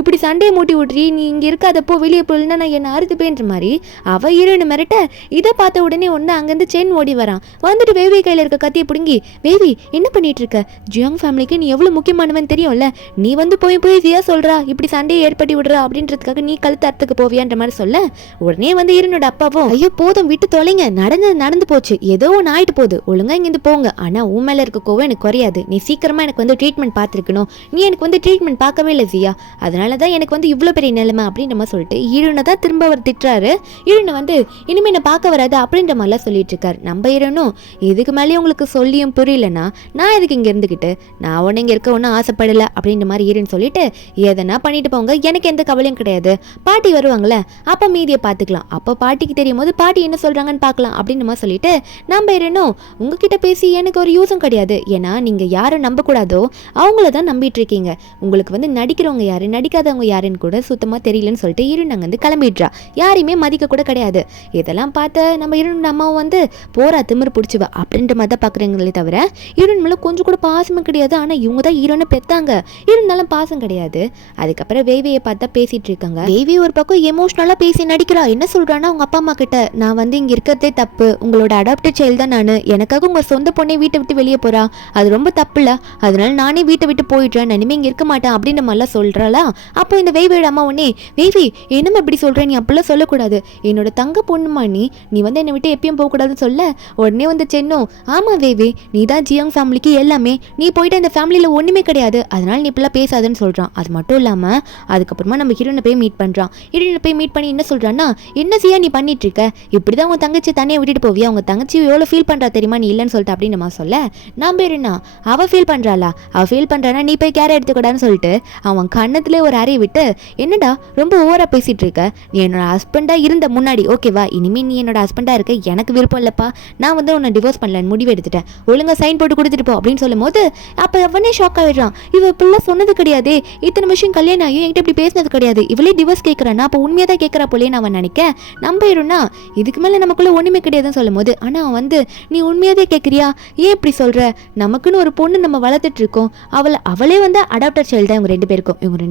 இப்படி சண்டையை மூட்டி விட்றி, நீ இங்கே இருக்காதப்போ வெளியே போயில்னா நான் என்னை அறுத்துப்பேன்ற மாதிரி அவள் ஹீரோயின் மிரட்ட. இதை பார்த்த உடனே ஒன்று அங்கேருந்து செயின் ஓடி வரான். வந்துட்டு வேவி கையில் இருக்க கத்தியை பிடுங்கி, வேவி என்ன பண்ணிட்டு இருக்க, ஜியாங் ஃபேமிலிக்கு நீ எவ்வளோ முக்கியமானவன் தெரியும்ல, நீ வந்து போய் ஜியா சொல்கிறா இப்படி சண்டையை ஏற்படுத்தி விடுறா அப்படின்றதுக்காக நீ கழுத்து அறுத்துக்கு போவியான்ற மாதிரி சொல்ல. உடனே வந்து ஹீரோனோட அப்பாவும் ஐயோ போதும் விட்டு தொலைங்க, நடந்து போச்சு, ஏதோ ஒன்று ஆயிட்டு போகுது, ஒழுங்கா இங்கேருந்து போங்க, ஆனால் உன் மேலே இருக்க கோவம் எனக்கு குறையாது, நீ சீக்கிரமாக எனக்கு வந்து ட்ரீட்மெண்ட் பார்த்துருக்கணும், நீ எனக்கு வந்து ட்ரீட்மெண்ட் பார்க்கவே இல்லை ஜியா, அதனால தான் எனக்கு வந்து இவ்வளோ பெரிய நிலைமை அப்படின்ற மாதிரி சொல்லிட்டு ஹீரோனை தான் திரும்ப அவர் திட்டுறாரு. ஹீரோனை வந்து இனிமேல் என்ன பார்க்க வராது அப்படின்ற மாதிரிலாம் சொல்லிட்டு இருக்காரு. நம்ம ஹீரோனும் இதுக்கு மேலேயும் உங்களுக்கு சொல்லியும் புரியலன்னா நான் எதுக்கு இங்கே இருந்துக்கிட்டு, நான் உடனே இங்கே இருக்க ஒன்றும் ஆசைப்படலை அப்படின்ற மாதிரி ஹீரோன்னு சொல்லிட்டு எதனா பண்ணிட்டு போங்க, எனக்கு எந்த கவலையும் கிடையாது, பாட்டி வருவாங்களே அப்போ மீதியை பார்த்துக்கலாம், அப்போ பாட்டிக்கு தெரியும் போது பாட்டி என்ன சொல்கிறாங்கன்னு பார்க்கலாம் அப்படின்ற மாதிரி சொல்லிட்டு நம்ம ஹீரோனும் உங்ககிட்ட பேசி எனக்கு ஒரு யூஸும் கிடையாது, ஏன்னா நீங்கள் யாரை நம்பக்கூடாதோ அவங்கள தான் நம்பிட்டு இருக்கீங்க, உங்களுக்கு வந்து நடிக்கிறவங்க யாரு நடிக்காதவங்க யாருன்னு கூட சுத்தமாக தெரியலன்னு சொல்லிட்டு ஹீரோன் அங்கே வந்து கிளம்பிடுறா. யாரையுமே மதிக்க கூட கிடையாது. இதெல்லாம் பார்த்த நம்ம ஹீரோன் அம்மாவும் வந்து போரா திமிரு பிடிச்சுவா அப்படின்ற மாதிரி தான் பார்க்குறீங்களே தவிர ஹீரோன் மேலே கொஞ்சம் கூட பாசமும் கிடையாது. ஆனால் இவங்க தான் ஹீரோனை பெற்றாங்க, இருந்தாலும் பாசம் கிடையாது. அதுக்கப்புறம் வேவியை பார்த்தா பேசிட்டு இருக்காங்க. வேவி ஒரு பக்கம் எமோஷ்னலாக பேசி நடிக்கிறா. என்ன சொல்கிறான்னா அவங்க அப்பா அம்மா கிட்ட நான் வந்து இங்கே இருக்கிறதே தப்பு, உங்களோட அடாப்டட் சைல்டு தான் நான், எனக்காக உங்கள் சொந்த பொண்ணே வீட்டை விட்டு வெளியே போகிறா, அது ரொம்ப தப்பு இல்லை, அதனால நானே வீட்டை விட்டு போயிடுறேன், நான் இனிமேல் இங்கே இருக்க மாட்டேன் அப்படின்ற மாதிரிலாம் சொல்கிறாளா. அப்போ இந்த வேவியோட அம்மா உடனே வேவி என்னம்மா இப்படி சொல்கிறேன், நீ அப்படிலாம் சொல்லக்கூடாது, என்னோட தங்க பொண்ணுமா, நீ வந்து என்னை விட்டு எப்பயும் போகக்கூடாதுன்னு சொல்ல உடனே வந்து சென்னும் ஆமா வேவே நீ தான் ஜியாங் ஃபேமிலிக்கு எல்லாமே, நீ போயிட்டு அந்த ஃபேமிலியில் ஒன்றுமே கிடையாது, அதனால நீ இப்பெல்லாம் பேசாதுன்னு சொல்கிறான். அது மட்டும் இல்லாமல் அதுக்கப்புறமா நம்ம ஹீரோனை போய் மீட் பண்ணுறான். ஹீரோனை போய் மீட் பண்ணி என்ன சொல்கிறான்னா, என்ன சியா நீ பண்ணிட்டு இருக்க, இப்படி தான் உன் தங்கச்சி தனியாக விட்டுட்டு போவியா, உங்க தங்கச்சி எவ்வளோ ஃபீல் பண்ணுறா தெரியுமா நீ இல்லைன்னு சொல்லிட்டு அப்படின்னு நம்ம சொல்ல நம்பிருண்ணா அவள் ஃபீல் பண்ணுறாளா, அவள் ஃபீல் பண்ணுறானா நீ போய் கேரை எடுத்துக்கூடாதுன்னு சொல்லிட்டு அவன் கண்ணத்துல ஒரு அறையை விட்டு என்னடா ரொம்ப ஓவரா பேசிட்டு இருக்க, நீ என்னோட ஹஸ்பண்டா இருந்த முன்னாடி ஓகேவா, இனிமே நீ என்னோட ஹஸ்பண்டா இருக்க எனக்கு விருப்பம் இல்லப்பா, நான் வந்து உன்னை டிவோர்ஸ் பண்ணலன்னு முடிவு எடுத்துட்டேன், ஒழுங்கா சைன் போட்டு கொடுத்துட்டு போ அப்படின்னு சொல்லும் போது அப்ப அவனே ஷாக் ஆயிடுறான். இவ இப்பெல்லாம் சொன்னது கிடையாது, இத்தனை விஷயம் கல்யாணம் ஆகியும் என்கிட்ட இப்படி பேசினது கிடையாது, இவளே டிவோர்ஸ் கேட்கறானா அப்போ உண்மையா தான் கேட்கறா போலேன்னு அவன் நினைக்க நம்பிடும்னா இதுக்கு மேல நமக்குள்ள ஒண்ணுமே கிடையாதுன்னு சொல்லும் போது ஆனா அவன் வந்து நீ உண்மையாதே கேட்குறியா, ஏன் இப்படி சொல்ற, நமக்குன்னு ஒரு பொண்ணு நம்ம வளர்த்துட்டு இருக்கோம், அவளே வந்து அடாப்டர் சைல்டு தான் இவங்க ரெண்டு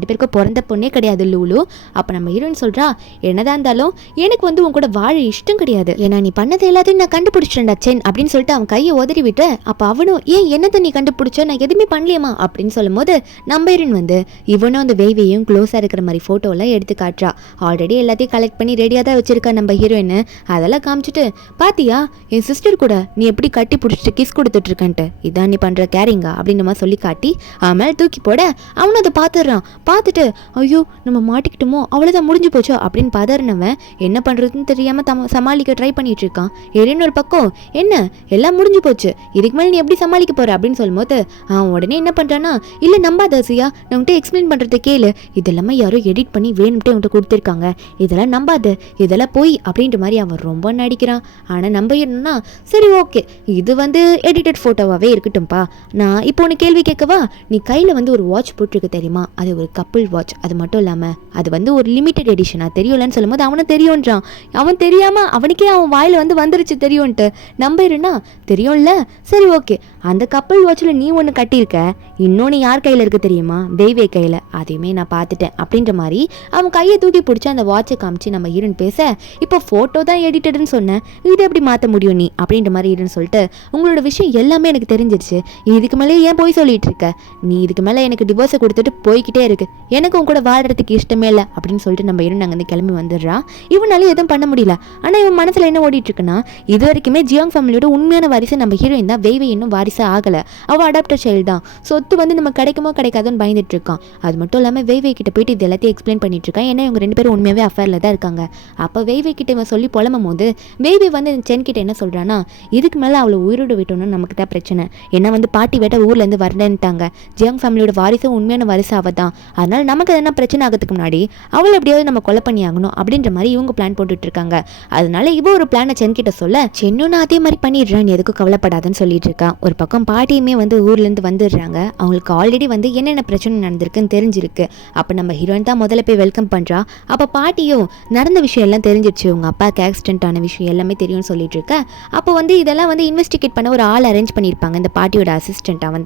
பேருக்கும் பிறந்த பொண்ணே கிடையாது லூலு. அப்போ நம்ம ஹீரோயின் சொல்கிறா என்னதான் இருந்தாலும் எனக்கு வந்து உன் கூட வாழ இஷ்டம் கிடையாது, ஏன்னா நீ பண்ணது எல்லாத்தையும் நான் கண்டுபிடிச்சிட்டேன்டா சென் அப்படின்னு சொல்லிட்டு அவன் கையை உதறி விட்டு அப்போ அவனும் ஏன் என்னத்தை நீ கண்டுபிடிச்சோ நான் எதுவுமே பண்ணலையம்மா அப்படின்னு சொல்லும் போது நம்ம ஹீரோயின் வந்து இவனும் அந்த வேவையும் க்ளோஸாக இருக்கிற மாதிரி ஃபோட்டோலாம் எடுத்து காட்டுறா. ஆல்ரெடி எல்லாத்தையும் கலெக்ட் பண்ணி ரெடியாக தான் வச்சிருக்கா நம்ம ஹீரோயின். அதெல்லாம் காமிச்சிட்டு பாத்தியா என் சிஸ்டர் கூட நீ எப்படி கட்டி பிடிச்சிட்டு கிஸ் கொடுத்துட்டு இருக்கன்ட்டு, இதான் நீ பண்ணுற கேரிங்கா அப்படின்னு நம்ம சொல்லி காட்டி அவன் மேலே தூக்கி போட அவனும் அதை பார்த்துடுறான். பார்த்துட்டு ஐயோ நம்ம மாட்டிக்கிட்டோமோ அவ்வளோதான் முடிஞ்சு போச்சோ அப்படின்னு பதறினவன் என்ன பண்ணுறதுன்னு தெரியாமல் சமாளிக்க ட்ரை பண்ணிட்டு இருக்கான். ஏறின்னு ஒரு பக்கம் என்ன எல்லாம் முடிஞ்சு போச்சு இதுக்கு மேலே நீ எப்படி சமாளிக்க போற அப்படின்னு சொல்லும்போது அவன் உடனே என்ன பண்ணுறான்னா இல்லை நம்பாத சியா நான் உன்கிட்ட எக்ஸ்பிளைன் பண்ணுறதை கேளு, இதெல்லாமே யாரோ எடிட் பண்ணி வேணும்ட்டே உன்கிட்ட கொடுத்துருக்காங்க, இதெல்லாம் நம்பாது இதெல்லாம் போய் அப்படின்ற மாதிரி அவன் ரொம்ப நடிக்கிறான். ஆனால் நம்பிடணும்னா சரி ஓகே இது வந்து எடிட்டட் ஃபோட்டோவாகவே இருக்கட்டும்ப்பா, நான் இப்போ உனக்கு கேள்வி கேட்கவா, நீ கையில் வந்து ஒரு வாட்ச் போட்டிருக்க தெரியுமா, அது ஒரு கப்பிள் வாட்ச், அது மட்டும் இல்லாமல் அது வந்து ஒரு லிமிடெட் எடிஷனா தெரியலன்னு சொல்லும்போது அவனும் தெரியும்ன்றான். அவன் தெரியாமல் அவனுக்கே அவன் வாயில் வந்து வந்துருச்சு தெரியும்ன்ட்டு நம்பிடுனா தெரியும்ல சரி ஓகே அந்த கப்பிள் வாட்சில் நீ ஒன்று கட்டியிருக்க, இன்னொன்று யார் கையில் இருக்கு தெரியுமா, தெய்வே கையில், அதையுமே நான் பார்த்துட்டேன் அப்படின்ற மாதிரி அவன் கையை தூக்கி பிடிச்சி அந்த வாட்சை காமிச்சு நம்ம ஹீரோயின் பேச இப்போ ஃபோட்டோ தான் எடிட்டட்னு சொன்னேன் இதை எப்படி மாற்ற முடியும் நீ அப்படின்ற மாதிரி ஹீரோயின் சொல்லிட்டு உங்களோட விஷயம் எல்லாமே எனக்கு தெரிஞ்சிருச்சு, இதுக்கு மேலே ஏன் போய் சொல்லிட்டு இருக்க, நீ இதுக்கு மேலே எனக்கு டிவோர்ஸை கொடுத்துட்டு போய்கிட்டே இருக்கு, எனக்கு உன் கூட வாழ்றதுக்கு இஷ்டமே இல்லை அப்படின்னு சொல்லிட்டு நம்ம ஹீரோயின் அங்கே கிளம்பி வந்துடுறான். இவனால எதுவும் பண்ண முடியல. ஆனால் இவன் மனசில் என்ன ஓடிட்டு இருக்குன்னா இது வரைக்குமே ஜியாங் ஃபேமிலியோட உண்மையான வாரிசு நம்ம ஹீரோயின் தான், வேவை இன்னும் வாரிசு ஆகலை, அவள் அடாப்டர் சைல்டு தான், சொத்து வந்து நம்ம கிடைக்குமோ கிடைக்காதுன்னு பயந்துட்டு இருக்கான். அது மட்டும் இல்லாமல் வேவை கிட்ட போயிட்டு இது எல்லாத்தையும் எக்ஸ்பிளைன் பண்ணிட்டு இருக்கான். ஏன்னா இவங்க ரெண்டு பேரும் உண்மையாகவே அஃபேரில் தான் இருக்காங்க. அப்போ வேவை கிட்ட இவன் சொல்லி புலம்பும் போது வேவை வந்து சென் கிட்ட என்ன சொல்கிறான்னா இதுக்கு மேலே அவளை உயிரோடு விட்டோம்னா நமக்கு தான் பிரச்சனை, ஏன்னா வந்து பாட்டி வேட்ட ஊர்லேருந்து வரலன்ட்டாங்க, ஜியாங் ஃபேமிலியோட வாரிசும் உண்மையான வாரிசு அவள் தான், அதனால நமக்கு எதனா பிரச்சனை ஆகிறதுக்கு முன்னாடி அவளை எப்படியாவது நம்ம கொலை பண்ணி ஆகணும் அப்படின்ற மாதிரி இவங்க பிளான் போட்டுட்டு இருக்காங்க. அதனால இவ ஒரு பிளானை சென் கிட்ட சொல்ல சென்னும் அதே மாதிரி பண்ணிடுறான், எதுக்கும் கவலைப்படாதுன்னு சொல்லிட்டு இருக்கான். ஒரு பக்கம் பாட்டியுமே வந்து ஊர்லேருந்து வந்துடுறாங்க. அவங்களுக்கு ஆல்ரெடி வந்து என்னென்ன பிரச்சனை நடந்திருக்குன்னு தெரிஞ்சிருக்கு. அப்போ நம்ம ஹீரோயின் தான் முதல்ல போய் வெல்கம் பண்ணுறா. அப்போ பாட்டியும் நடந்த விஷயம் எல்லாம் தெரிஞ்சிருச்சு, உங்கள் அப்பாவுக்கு ஆக்சிடென்ட் ஆன விஷயம் எல்லாமே தெரியும்னு சொல்லிட்டு இருக்க. அப்போ வந்து இதெல்லாம் வந்து இன்வெஸ்டிகேட் பண்ண ஒரு ஆள் அரேஞ்ச் பண்ணியிருப்பாங்க, இந்த பாட்டியோட அசிஸ்டன்ட் அவன்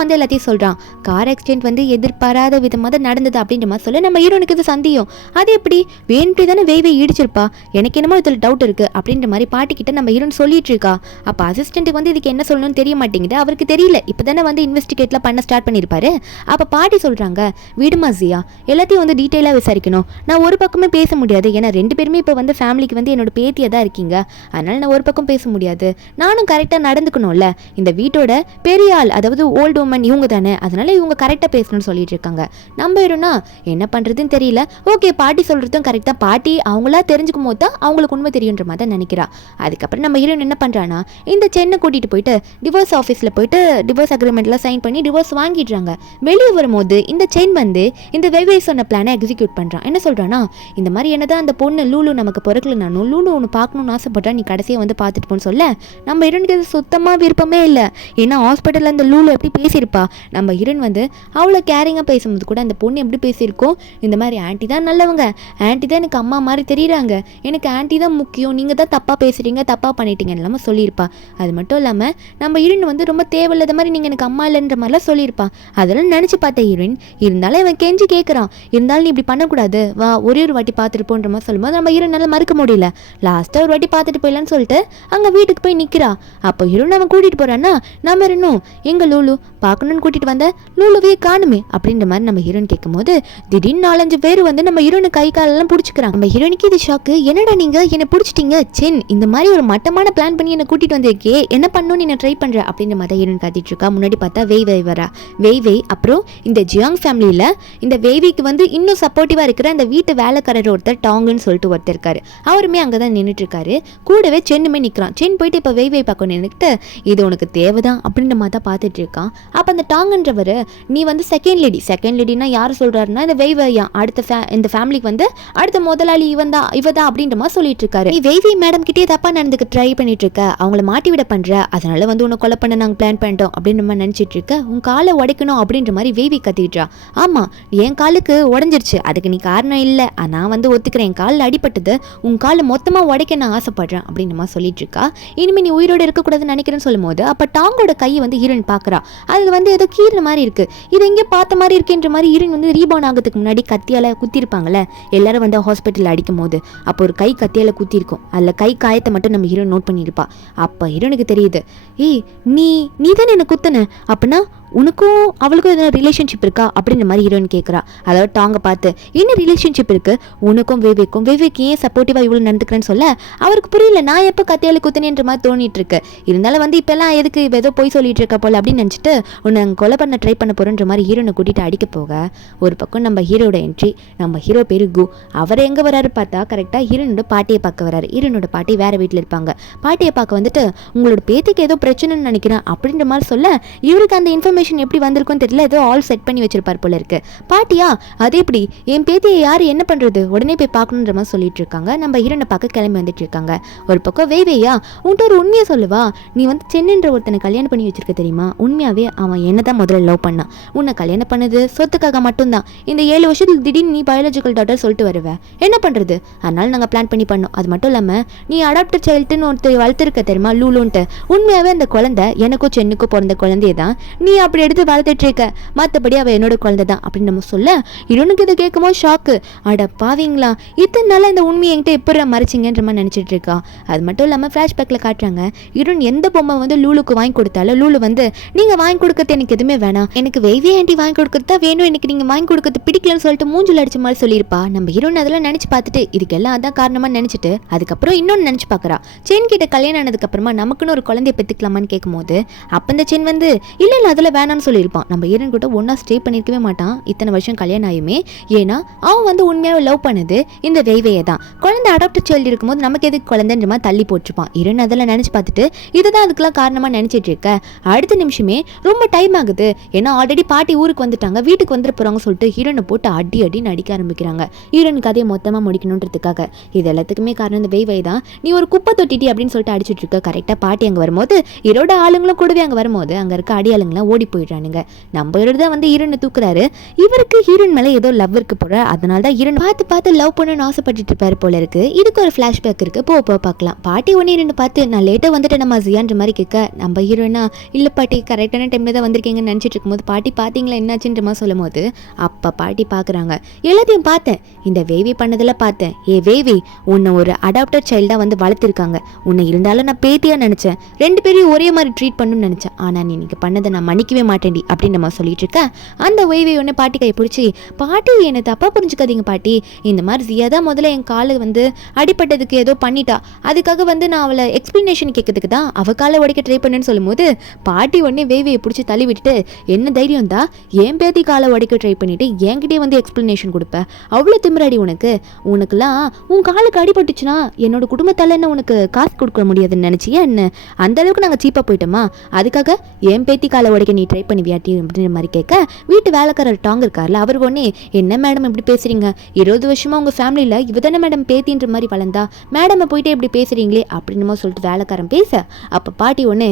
வந்து எல்லாத்தையும் சொல்கிறான். கார் ஆக்சிடென்ட் வந்து எதிர்பாராத விதமாக தான் நடந்தது அப்படின்ற மாதிரி சொல்ல நம்ம ஹீரோனுக்கு இது சந்தேகம், அது எப்படி வேணுட்டு தானே வேவை இடிச்சிருப்பா, எனக்கு என்னமோ இதில் டவுட் இருக்குது அப்படின்ற மாதிரி பாட்டிக்கிட்ட நம்ம ஹீரோன் சொல்லிட்டு இருக்கா. அப்போ அசிஸ்டன்ட்டுக்கு வந்து இதுக்கு என்ன சொல்லணும்னு தெரிய மாட்டேங்குது, அவருக்கு தெரியல, இப்போ தானே வந்து இன்வெஸ்டிகேட்லாம் பண்ண ஸ்டார்ட் பண்ணியிருப்பாரு. அப்போ பாட்டி சொல்கிறாங்க விடுமா ஜியா எல்லாத்தையும் வந்து டீட்டெயிலாக விசாரிக்கணும், நான் ஒரு பக்கமே பேச முடியாது, ஏன்னா ரெண்டு பேருமே இப்போ வந்து ஃபேமிலிக்கு வந்து என்னோட பேத்தியாக தான் இருக்கீங்க, அதனால் நான் ஒரு பக்கம் பேச முடியாது, நானும் கரெக்டாக நடந்துக்கணும்ல, இந்த வீட்டோட பெரிய ஆள் அதாவது ஓல்டு உமன் இவங்க தானே, அதனால இவங்க கரெக்டாக பேசணும்னு சொல்லிட்டு இருக்காங்க. நம்ம ஹீரோனா என்ன பண்ணுறதுன்னு தெரியல, ஓகே பாட்டி சொல்கிறதும் கரெக்டாக, பாட்டி அவங்களா தெரிஞ்சுக்கும் போது தான் அவங்களுக்கு உண்மை தெரியுன்ற மாதிரி தான் நினைக்கிறா. அதுக்கப்புறம் நம்ம ஹீரோன் என்ன பண்ணுறான்னா இந்த சென்னை கூட்டிகிட்டு போயிட்டு டிவோர்ஸ் ஆஃபீஸில் போயிட்டு டிவோர்ஸ் அக்ரிமெண்ட்லாம் சைன் பண்ணி டிவோர்ஸ் வாங்கிடுறாங்க. வெளியே வரும்போது இந்த செயின் வந்து இந்த வெவ்வே சொன்ன பிளானை எக்ஸிக்யூட் பண்ணுறான். என்ன சொல்கிறான்னா இந்த மாதிரி என்னதான் அந்த பொண்ணு லூலு நமக்கு பிறக்கலனாலும் லூலு ஒன்று பார்க்கணும்னு ஆசைப்பட்டா நீ கடைசியை வந்து பார்த்துட்டு போன்னு சொல்ல நம்ம ஹீரோனுக்கு இது சுத்தமாக விருப்பமே இல்லை. ஏன்னா ஹாஸ்பிட்டலில் அந்த லூலு எப்படி பேசியிருப்பா, நம்ம ஹீரோன் வந்து அவ்வளோ கேரிங்காக பேசும்போது கூட அந்த பொண்ணு எப்படி பேசியிருக்கோம், இந்த மாதிரி ஆன்ட்டி தான் நல்லவங்க, ஆன்ட்டி தான் எனக்கு அம்மா மாதிரி தெரியுறாங்க, எனக்கு ஆன்ட்டி தான் முக்கியம், நீங்கள் தான் தப்பாக பேசுகிறீங்க தப்பாக பண்ணிட்டீங்கன்னு இல்லாமல் சொல்லியிருப்பா. அது மட்டும் இல்லாமல் நம்ம ஹீரோயின் வந்து ரொம்ப தேவையில்லாத மாதிரி நீங்கள் எனக்கு அம்மா இல்லைன்ற மாதிரிலாம் சொல்லியிருப்பா. அதெல்லாம் நினச்சி பார்த்த ஹீரோயின் இருந்தாலும் இவன் கெஞ்சி கேட்குறான், இருந்தாலும் நீ இப்படி பண்ணக்கூடாது வா ஒரே ஒரு வாட்டி பார்த்துட்டு போன்ற மாதிரி சொல்லும்போது நம்ம ஹீரோயினால மறுக்க முடியல. லாஸ்ட்டாக ஒரு வாட்டி பார்த்துட்டு போயிடலான்னு சொல்லிட்டு அங்கே வீட்டுக்கு போய் நிற்கிறா. அப்போ ஹீரோயின் அவன் கூட்டிகிட்டு போகிறான்னா நம்ம இன்னும் எங்கள் லூலு பார்க்கணுன்னு கூட்டிகிட்டு வந்த லூலுவையே காணுமே அப்படின்ற மாதிரி நம்ம ஹீரோயின் கேட்கும் போது திடீர்னு 4-5 பேர் வந்து நம்ம ஹீரோயின் கை காலெல்லாம் பிடிச்சிக்கிறாங்க. நம்ம ஹீரோயினுக்கு இது ஷாக்கு, என்னடா நீங்கள் என்னை பிடிச்சிட்டீங்க சென், இந்த மாதிரி ஒரு மட்டமான பிளான் பண்ணி என்ன கூட்டிட்டு வந்திருக்கே, என்ன பண்ணணும்னு என்ன ட்ரை பண்ற அப்படின்ற மாதிரி ஹீரோயின் காத்திட்டு இருக்கா. முன்னாடி பார்த்தா வெய் வரா. வெய் அப்புறம் இந்த ஜியாங் ஃபேமிலியில இந்த வெய்விக்கு வந்து இன்னும் சப்போர்ட்டிவா இருக்கிற அந்த வீட்டு வேலைக்காரர் ஒருத்தர் டாங்குன்னு சொல்லிட்டு ஒருத்தர் இருக்காரு. அவருமே அங்கதான் நின்றுட்டு இருக்காரு. கூடவே சென்னுமே நிக்கிறான். சென் போயிட்டு இப்ப வெய் பார்க்க நின்றுட்டு இது உனக்கு தேவைதான் அப்படின்ற மாதிரி தான் பார்த்துட்டு இருக்கான். அப்ப அந்த டாங்குன்றவர் நீ வந்து செகண்ட் லேடினா யாரு சொல்றாருன்னா இந்த வெய்வையா அடுத்த இந்த ஃபேமிலிக்கு வந்து அடுத்த முதலாளி இவதான் அப்படின்ற மாதிரி சொல்லிட்டு இருக்காரு. நீ வெய்வி மேடம் கிட்டே தப்பா நடந்துக்க ட்ரை பண்ணிட்டு இருக்க, அவங்கள மாட்டி விட பண்ற, அதனால வந்து உன்னை கொலை பண்ண நாங்க பிளான் பண்ணிட்டோம் அப்படின்ற மாதிரி நினைச்சிட்டு இருக்க. உன் காலை உடைக்கணும் அப்படின்ற மாதிரி வெய்வி கத்திட்டா. ஆமா என் காலுக்கு உடஞ்சிருச்சு, அதுக்கு நீ காரணம் இல்லை, நான் வந்து ஒத்துக்கிறேன், என் காலில் அடிபட்டது, உன் காலை மொத்தமா உடைக்க நான் ஆசைப்படுறேன் அப்படின்ற மாதிரி சொல்லிட்டு இருக்கா. இனிமே நீ உயிரோடு இருக்கக்கூடாதுன்னு நினைக்கிறேன்னு சொல்லும் போது அப்ப டாங்கோட கையை வந்து ஹீரோயின் பாக்குறா. அது வந்து ஏதோ கீற மாதிரி இருக்கு, இது எங்கே பார்த்த மாதிரி இருக்குன்ற மாதிரி ஹீரோயின் வந்து ரீபவுண்ட் ஆகிறதுக்கு முன்னாடி கத்தியால குத்திருப்பாங்கல்ல எல்லாரும் வந்து ஹாஸ்பிட்டல் அடிக்கும் போது, அப்போ ஒரு கை கத்தியால குத்திருக்கும். அதில் கை காயத்தை மட்டும் நம்ம ஹீரோயின் நோட் பண்ணியிருப்பா. அப்போ ஹீரோனுக்கு தெரியுது, ஏய் நீ தானே என்ன குத்துன, அப்படின்னா உனக்கும் அவளுக்கும் எதனா ரிலேஷன்ஷிப் இருக்கா அப்படின்ற மாதிரி ஹீரோயின் கேட்குறா. அதாவது டாங்க பார்த்து என்ன ரிலேஷன்ஷிப் இருக்கு உனக்கும் வேவேக்கு ஏன் சப்போர்ட்டிவா இவ்வளோ நடந்துக்கிறேன்னு சொல்ல அவருக்கு புரியல. நான் எப்போ கத்தியால குத்துனேன்ற மாதிரி தோணிட்டு இருக்கு. இருந்தாலும் வந்து இப்பெல்லாம் எதுக்கு ஏதோ போய் சொல்லிட்டு இருக்க போல அப்படின்னு நினச்சிட்டு உன்னை கொலை பண்ண ட்ரை பண்ண போறோன்ற மாதிரி ஹீரோனை கூட்டிட்டு அடிக்க போக ஒரு பக்கம் நம்ம ஹீரோட என்ட்ரி. நம்ம ஹீரோ பேரு கு. அவர் எங்கே வராரு பார்த்தா கரெக்டாக ஹீரோனோட பாட்டியை பார்க்க வராரு. ஹீரோனோட பாட்டி வேற வீட்டில் இருப்பாங்க. பாட்டியை பார்க்க வந்துட்டு உங்களோட பேத்திக்கு ஏதோ பிரச்சனைன்னு நினைக்கிறேன் அப்படின்ற மாதிரி சொல்ல இவருக்கு அந்த இன்ஃபர்மேஷன் எப்படி வந்திருக்கும் தெரியல, ஏதோ ஆல் செட் பண்ணி வச்சிருப்பார் போல இருக்கு. பாட்டியா அது எப்படி என் பேத்தியை யாரு என்ன பண்றது உடனே போய் பார்க்கணுன்ற மாதிரி சொல்லிட்டு இருக்காங்க. நம்ம ஹீரோனை பார்க்க கிளம்பி வந்துட்டு இருக்காங்க. ஒரு பக்கம் வேவையா உன்ட்டு ஒரு உண்மையை சொல்லுவா, நீ வந்து சென்னுன்ற ஒருத்தனை கல்யாணம் பண்ணி வச்சிருக்க தெரியுமா, உண்மையாவே அவன் என்னதான் முதல்ல லவ் பண்ணான், உன்னை கல்யாணம் பண்ணது சொத்துக்காக மட்டும்தான், இந்த 7 வருஷத்துல திடீர்னு நீ பயாலஜிக்கல் டாக்டர் சொல்லிட்டு வருவ என்ன பண்றது, அதனால நாங்கள் பிளான் பண்ணி பண்ணோம். அது மட்டும் இல்லாமல் நீ அடாப்டட் சைல்டுன்னு ஒருத்தர் வளர்த்துருக்க தெரியுமா லூலுன்ட்டு, உண்மையாகவே அந்த குழந்தை எனக்கும் சென்னுக்கும் பிறந்த குழந்தைய தான் நீ அப்படி எடுத்து வளர்த்துட்டு இருக்க, மற்றபடி அவள் என்னோட குழந்தை தான் அப்படின்னு நம்ம சொல்ல இவனுக்கு இதை கேட்கும்போது ஷாக்கு. அட பாவீங்களா இத்தனை நாளாக இந்த உண்மையை என்கிட்ட எப்படி மறைச்சிங்கன்ற மாதிரி நினச்சிட்டு இருக்கா. அது மட்டும் இல்லாமல் ஃப்ளாஷ்பேக்கில் காட்டுறாங்க இவன் எந்த பொம்மை வந்து லூலுக்கு வாங்கி கொடுத்தாலும் லூலு வந்து நீங்கள் வாங்கி கொடுக்கறது எனக்கு எதுவுமே வேணாம், எனக்கு வெய்வே ஆண்டி வாங்கி கொடுக்கறதா வேணும், எனக்கு நீங்கள் வாங்கி கொடுக்கறது பிடிக்கலன்னு சொல்லிட்டு மூஞ்சில் அடிச்ச மாதிரி சொல்லியிருப்பா. நம்ம ஹீரோன் அதெல்லாம் நினச்சி பார்த்துட்டு இதுக்கெல்லாம் அதான் காரணமாக நினச்சிட்டு அதுக்கப்புறம் இன்னொன்று நினச்சி பார்க்குறா. சென் கிட்ட கல்யாணம் ஆனதுக்கப்புறமா நமக்குன்னு ஒரு குழந்தைய பெற்றுக்கலாமான்னு கேட்கும்போது அப்போ இந்த சென் வந்து இல்லை அதில் வேணான்னு சொல்லியிருப்பான். நம்ம ஹீரோன் கூட ஒன்றா ஸ்டே பண்ணியிருக்கவே மாட்டான் இத்தனை வருஷம் கல்யாணம் ஆயுமே. ஏன்னா அவன் வந்து உண்மையாக லவ் பண்ணது இந்த வெய்வையை தான். குழந்தை அடாப்டட் சைல்டு இருக்கும்போது நமக்கு எதுக்கு குழந்தைன்ற மாதிரி தள்ளி போட்டிருப்பான். ஹீரோன் அதெல்லாம் நினச்சி பார்த்துட்டு இதுதான் அதுக்கெல்லாம் காரணமாக நினச்சிட்டு இருக்க. அடுத்த நிமிஷமே ரொம்ப டைம் ஆகுது, ஏன்னா ஆல்ரெடி பாட்டி ஊருக்கு வந்துட்டாங்க, வீட்டுக்கு வந்துட போகிறாங்க சொல்லிட்டு ஹீரோனை போட்டு அடி நடிக்க ஆரம்பிக்கிறாங்க. ஹீரோன் கதையை மொத்தமாக முடிக்கணுன்றதுக்காக. இது எல்லாத்துக்குமே காரணம் இந்த வெய்வை தான். நீ ஒரு குப்பை தொட்டிட்டி அப்படின்னு சொல்லிட்டு அடிச்சுட்டு இருக்க. கரெக்டாக பாட்டி அங்கே வரும்போது ஹீரோட ஆளுங்களும் கூடவே அங்கே வரும்போது அங்கே இருக்க அடியாளுங்களாம் ஓடி போயிடுறானுங்க. நம்ம தான் வந்து ஹீரோனை தூக்குறாரு. இவருக்கு ஹீரோன் மேலே ஏதோ லவ் இருக்கு போற, அதனால தான் ஹீரோன் பார்த்து லவ் பண்ணணும்னு ஆசைப்பட்டு இருப்பாரு போல இருக்கு. இதுக்கு ஒரு ஃபிளாஷ்பேக் இருக்கு, போ பார்க்கலாம். பாட்டி ஒன்று 2 பார்த்து நான் லேட்டாக வந்துட்டேன் நம்ம ஜியான்ற மாதிரி கேட்க நம்ம ஹீரோனா இல்லை பாட்டி கரெக்டான டைம்ல தான் வந்திருக்கீங்கன்னு நினச்சிட்டு இருக்கும்போது பாட்டி பார்த்தீங்களா என்னாச்சுன்ற மாதிரி சொல்லும் போது அப்போ பாட்டி பார்க்குறாங்க. எல்லாத்தையும் பார்த்தேன், இந்த வேவி பண்ணதில் பார்த்தேன். வேவி உன்னை ஒரு அடாப்டட் சைல்டாக வந்து வளர்த்துருக்காங்க, உன்னை இருந்தாலும் நான் பேத்தியாக நினச்சேன், 2 பேரையும் ஒரே மாதிரி ட்ரீட் பண்ணணும்னு நினச்சேன், ஆனால் நீ இன்னைக்கு பண்ணதை நான் மன்னிக்கவே மாட்டேன்டி அப்படின்னு நம்ம சொல்லிட்டு இருக்க. அந்த வேவி ஒன்று பாட்டி கையை பிடிச்சி பாட்டி என்னை தப்பாக புரிஞ்சுக்காதீங்க பாட்டி, இந்த மாதிரி ஜியா தான் முதல்ல என் காலை வந்து அடிப்பட்டதுக்கு ஏதோ பண்ணிட்டா, அதுக்காக வந்து நான் அவளை எக்ஸ்பிளனேஷன் கேட்கறதுக்கு தான் அவ காலை உடைக்க ட்ரை பண்ணேன்னு சொல்லும்போது பாட்டி உடனே வேவியை பிடிச்சி தள்ளி விட்டுட்டு என்ன தைரியம் தான் என் பேத்தி காலை உடைக்க ட்ரை பண்ணிட்டு என்கிட்டே வந்து எக்ஸ்பிளனேஷன் கொடுப்பேன், அவ்வளோ திமிராடி உனக்குலாம் உன் காலுக்கு அடிபட்டுச்சுன்னா என்னோட குடும்பத்தால் என்ன உனக்கு காசு கொடுக்க முடியாதுன்னு நினச்சியா என்ன, அந்த அளவுக்கு நாங்கள் சீப்பாக போயிட்டோமா, அதுக்காக என் பேத்தி காலை உடைக்க நீ ட்ரை பண்ணி வியாட்டி அப்படின்ற மாதிரி கேட்க வீட்டு வேலைக்காரர் டாங் இருக்கார்ல அவர் ஒன்னே என்ன மேடம் இப்படி பேசுறீங்க, 20 வருஷமா உங்க ஃபேமிலியில இவ தானே மேடம் பேத்தின்ற மாதிரி வளர்ந்தா, மேடம் போயிட்டே இப்படி பேசுறீங்களே அப்படின்னு சொல்லிட்டு வேலைக்காரன் பேச அப்ப பாட்டி ஒன்னே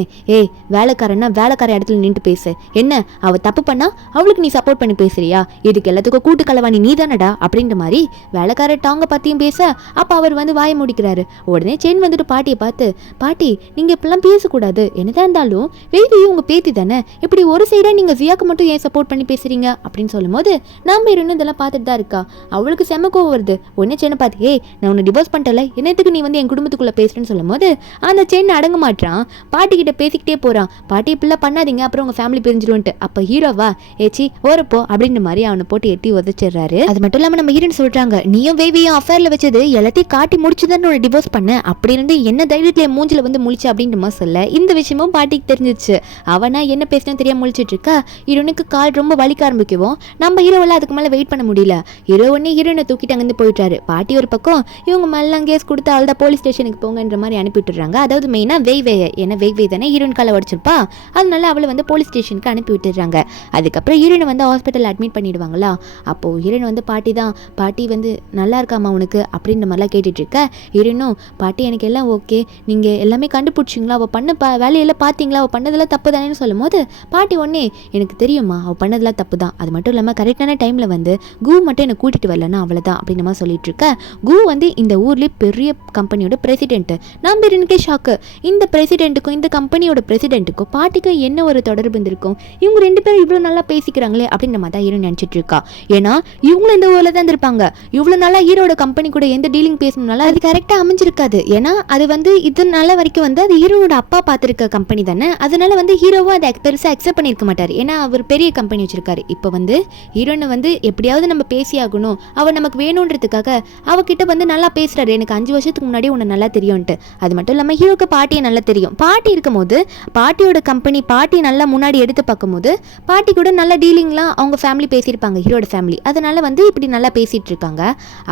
வேலைக்காரன்னா வேலைக்கார இடத்துல நின்று பேசு, என்ன அவ தப்பு பண்ணா அவளுக்கு நீ சப்போர்ட் பண்ணி பேசுறியா, இதுக்கு எல்லாத்துக்கும் கூட்டு கலவாணி நீ தானடா அப்படின்ற மாதிரி வேலைக்காரர் டாங்க பத்தியும் பேச அப்ப அவர் வந்து வாய முடிக்கிறாரு. உடனே சென் வந்துட்டு பாட்டியை பார்த்து பாட்டி நீங்க இப்பெல்லாம் பேசக்கூடாது, என்னதான் இருந்தாலும் வெய்வி உங்க பேத்தி தானே, இப்படி ஒரு சைடாக நீங்கள் ஜியாக்கு மட்டும் ஏன் சப்போர்ட் பண்ணி பேசுகிறீங்க அப்படின்னு சொல்லும்போது நம்ம ஹீரோயின் இதெல்லாம் பார்த்துட்டு தான் இருக்கா. அவளுக்கு செம கோவம் வருது. ஒன்னே சென்னை பார்த்து ஏய் நான் உன்னை டிவோர்ஸ் பண்ணிட்டல, என்னத்துக்கு நீ வந்து என் குடும்பத்துக்குள்ளே பேசுகிறேன்னு சொல்லும்போது அந்த சென்னை அடங்க மாட்டான். பாட்டிக்கிட்ட பேசிக்கிட்டே போகிறான். பாட்டி இப்படிலாம் பண்ணாதீங்க அப்புறம் உங்கள் ஃபேமிலி பிரிஞ்சிருவன்ட்டு. அப்போ ஹீரோவா ஏச்சி ஓரப்போ அப்படின்ற மாதிரி அவனை போட்டு எட்டி உதச்சிடுறாரு. அது மட்டும் இல்லாமல் நம்ம ஹீரோயின் சொல்கிறாங்க, நீயும் வேவியும் அஃபேரில் வச்சது எல்லாத்தையும் காட்டி முடிச்சுதான் உன்னை டிவோர்ஸ் பண்ண, அப்படி இருந்து என்ன தைரியத்தில் மூஞ்சில் வந்து முழிச்சு அப்படின்ற மாதிரி சொல்ல இந்த விஷயமும் பாட்டிக்கு தெரிஞ்சிச்சு. அவனா என்ன பேசினா தெரியாம முழிச்சிட்டு இருக்கா. ஹீரோனுக்கு கால் ரொம்ப வலிக்க ஆரம்பிக்கவும் நம்ம ஹீரோவெல்லாம் அதுக்கு மேலே வெயிட் பண்ண முடியல. ஹீரோனே ஹீரோனை தூக்கிட்டு அங்கேருந்து போயிட்டாரு. பாட்டி ஒரு பக்கம் இவங்க மேலாம் கேஸ் கொடுத்து அவள் தான் போலீஸ் ஸ்டேஷனுக்கு போங்கன்ற மாதிரி அனுப்பிவிட்டுறாங்க. அதாவது மெயினாக வெய்வேயை, ஏன்னா வெய்வே தானே ஹீரோயின் காலை உடச்சிருப்பா, அதனால அவளை வந்து போலீஸ் ஸ்டேஷனுக்கு அனுப்பி விட்டுறாங்க. அதுக்கப்புறம் ஹீரோனை வந்து ஹாஸ்பிட்டல் அட்மிட் பண்ணிடுவாங்களா. அப்போ ஹீரோயின் வந்து பாட்டி வந்து நல்லா இருக்காமா உனக்கு அப்படின்ற மாதிரிலாம் கேட்டுட்டு இருக்க. ஹீரோனும் பாட்டி எனக்கு எல்லாம் ஓகே, நீங்கள் எல்லாமே கண்டுபிடிச்சிங்களா, அவள் பண்ண வேலையெல்லாம் பார்த்தீங்களா, அவள் பண்ணதெல்லாம் தப்பு தானேன்னு சொல்லும் போது பாட்டி ஒன்னே எனக்கு தெரியுமா அவள் பண்ணதெல்லாம் தப்பு தான், அது மட்டும் இல்லாமல் கரெக்டான டைமில் வந்து கு மட்டும் என்னை கூட்டிகிட்டு வரலன்னா அவ்வளோதான் அப்படின்னு மாதிரி சொல்லிட்டு இருக்க. கு வந்து இந்த ஊர்லேயே பெரிய கம்பெனியோட பிரசிடென்ட். நம்ம எனக்கே ஷாக்கு, இந்த பிரசிடென்ட்டுக்கும் இந்த கம்பெனியோட பிரசிடென்ட்டுக்கும் பாட்டிக்கும் என்ன ஒரு தொடர்பு இருந்திருக்கும், இவங்க ரெண்டு பேரும் இவ்வளோ நல்லா பேசிக்கிறாங்களே அப்படின்ற மாதிரி தான் ஹீரோ நினச்சிட்டு இருக்கா. ஏன்னா இவங்களும் இந்த ஊரில் தான் இருப்பாங்க. இவ்வளோ நாளாக ஹீரோட கம்பெனி கூட எந்த டீலிங் பேசணும்னால அது கரெக்டாக அமைஞ்சிருக்காது. ஏன்னா அது வந்து இது நாள் வரைக்கும் வந்து அது ஹீரோட அப்பா பார்த்துருக்க கம்பெனி தானே, அதனால வந்து ஹீரோவும் அதை பெருசாக அக்செப்ட் பண்ணியிருக்க மாட்டார். ஏன்னா அவர் பெரிய கம்பெனி வச்சிருக்காரு. இப்போ வந்து ஹீரோனை வந்து எப்படியாவது நம்ம பேசியாகணும், அவள் நமக்கு வேணுன்றதுக்காக அவகிட்ட வந்து நல்லா பேசுறாரு. எனக்கு 5 வருஷத்துக்கு முன்னாடி உன்னை நல்லா தெரியும்ட்டு. அது மட்டும் இல்லாமல் ஹீரோக்கு பாட்டியை நல்லா தெரியும். பாட்டி இருக்கும் போது பாட்டியோட கம்பெனி பாட்டி நல்லா முன்னாடி எடுத்து பார்க்கும்போது பாட்டி கூட நல்ல டீலிங்லாம் அவங்க ஃபேமிலி பேசியிருப்பாங்க, ஹீரோட ஃபேமிலி. அதனால வந்து இப்படி நல்லா பேசிட்டு இருக்காங்க.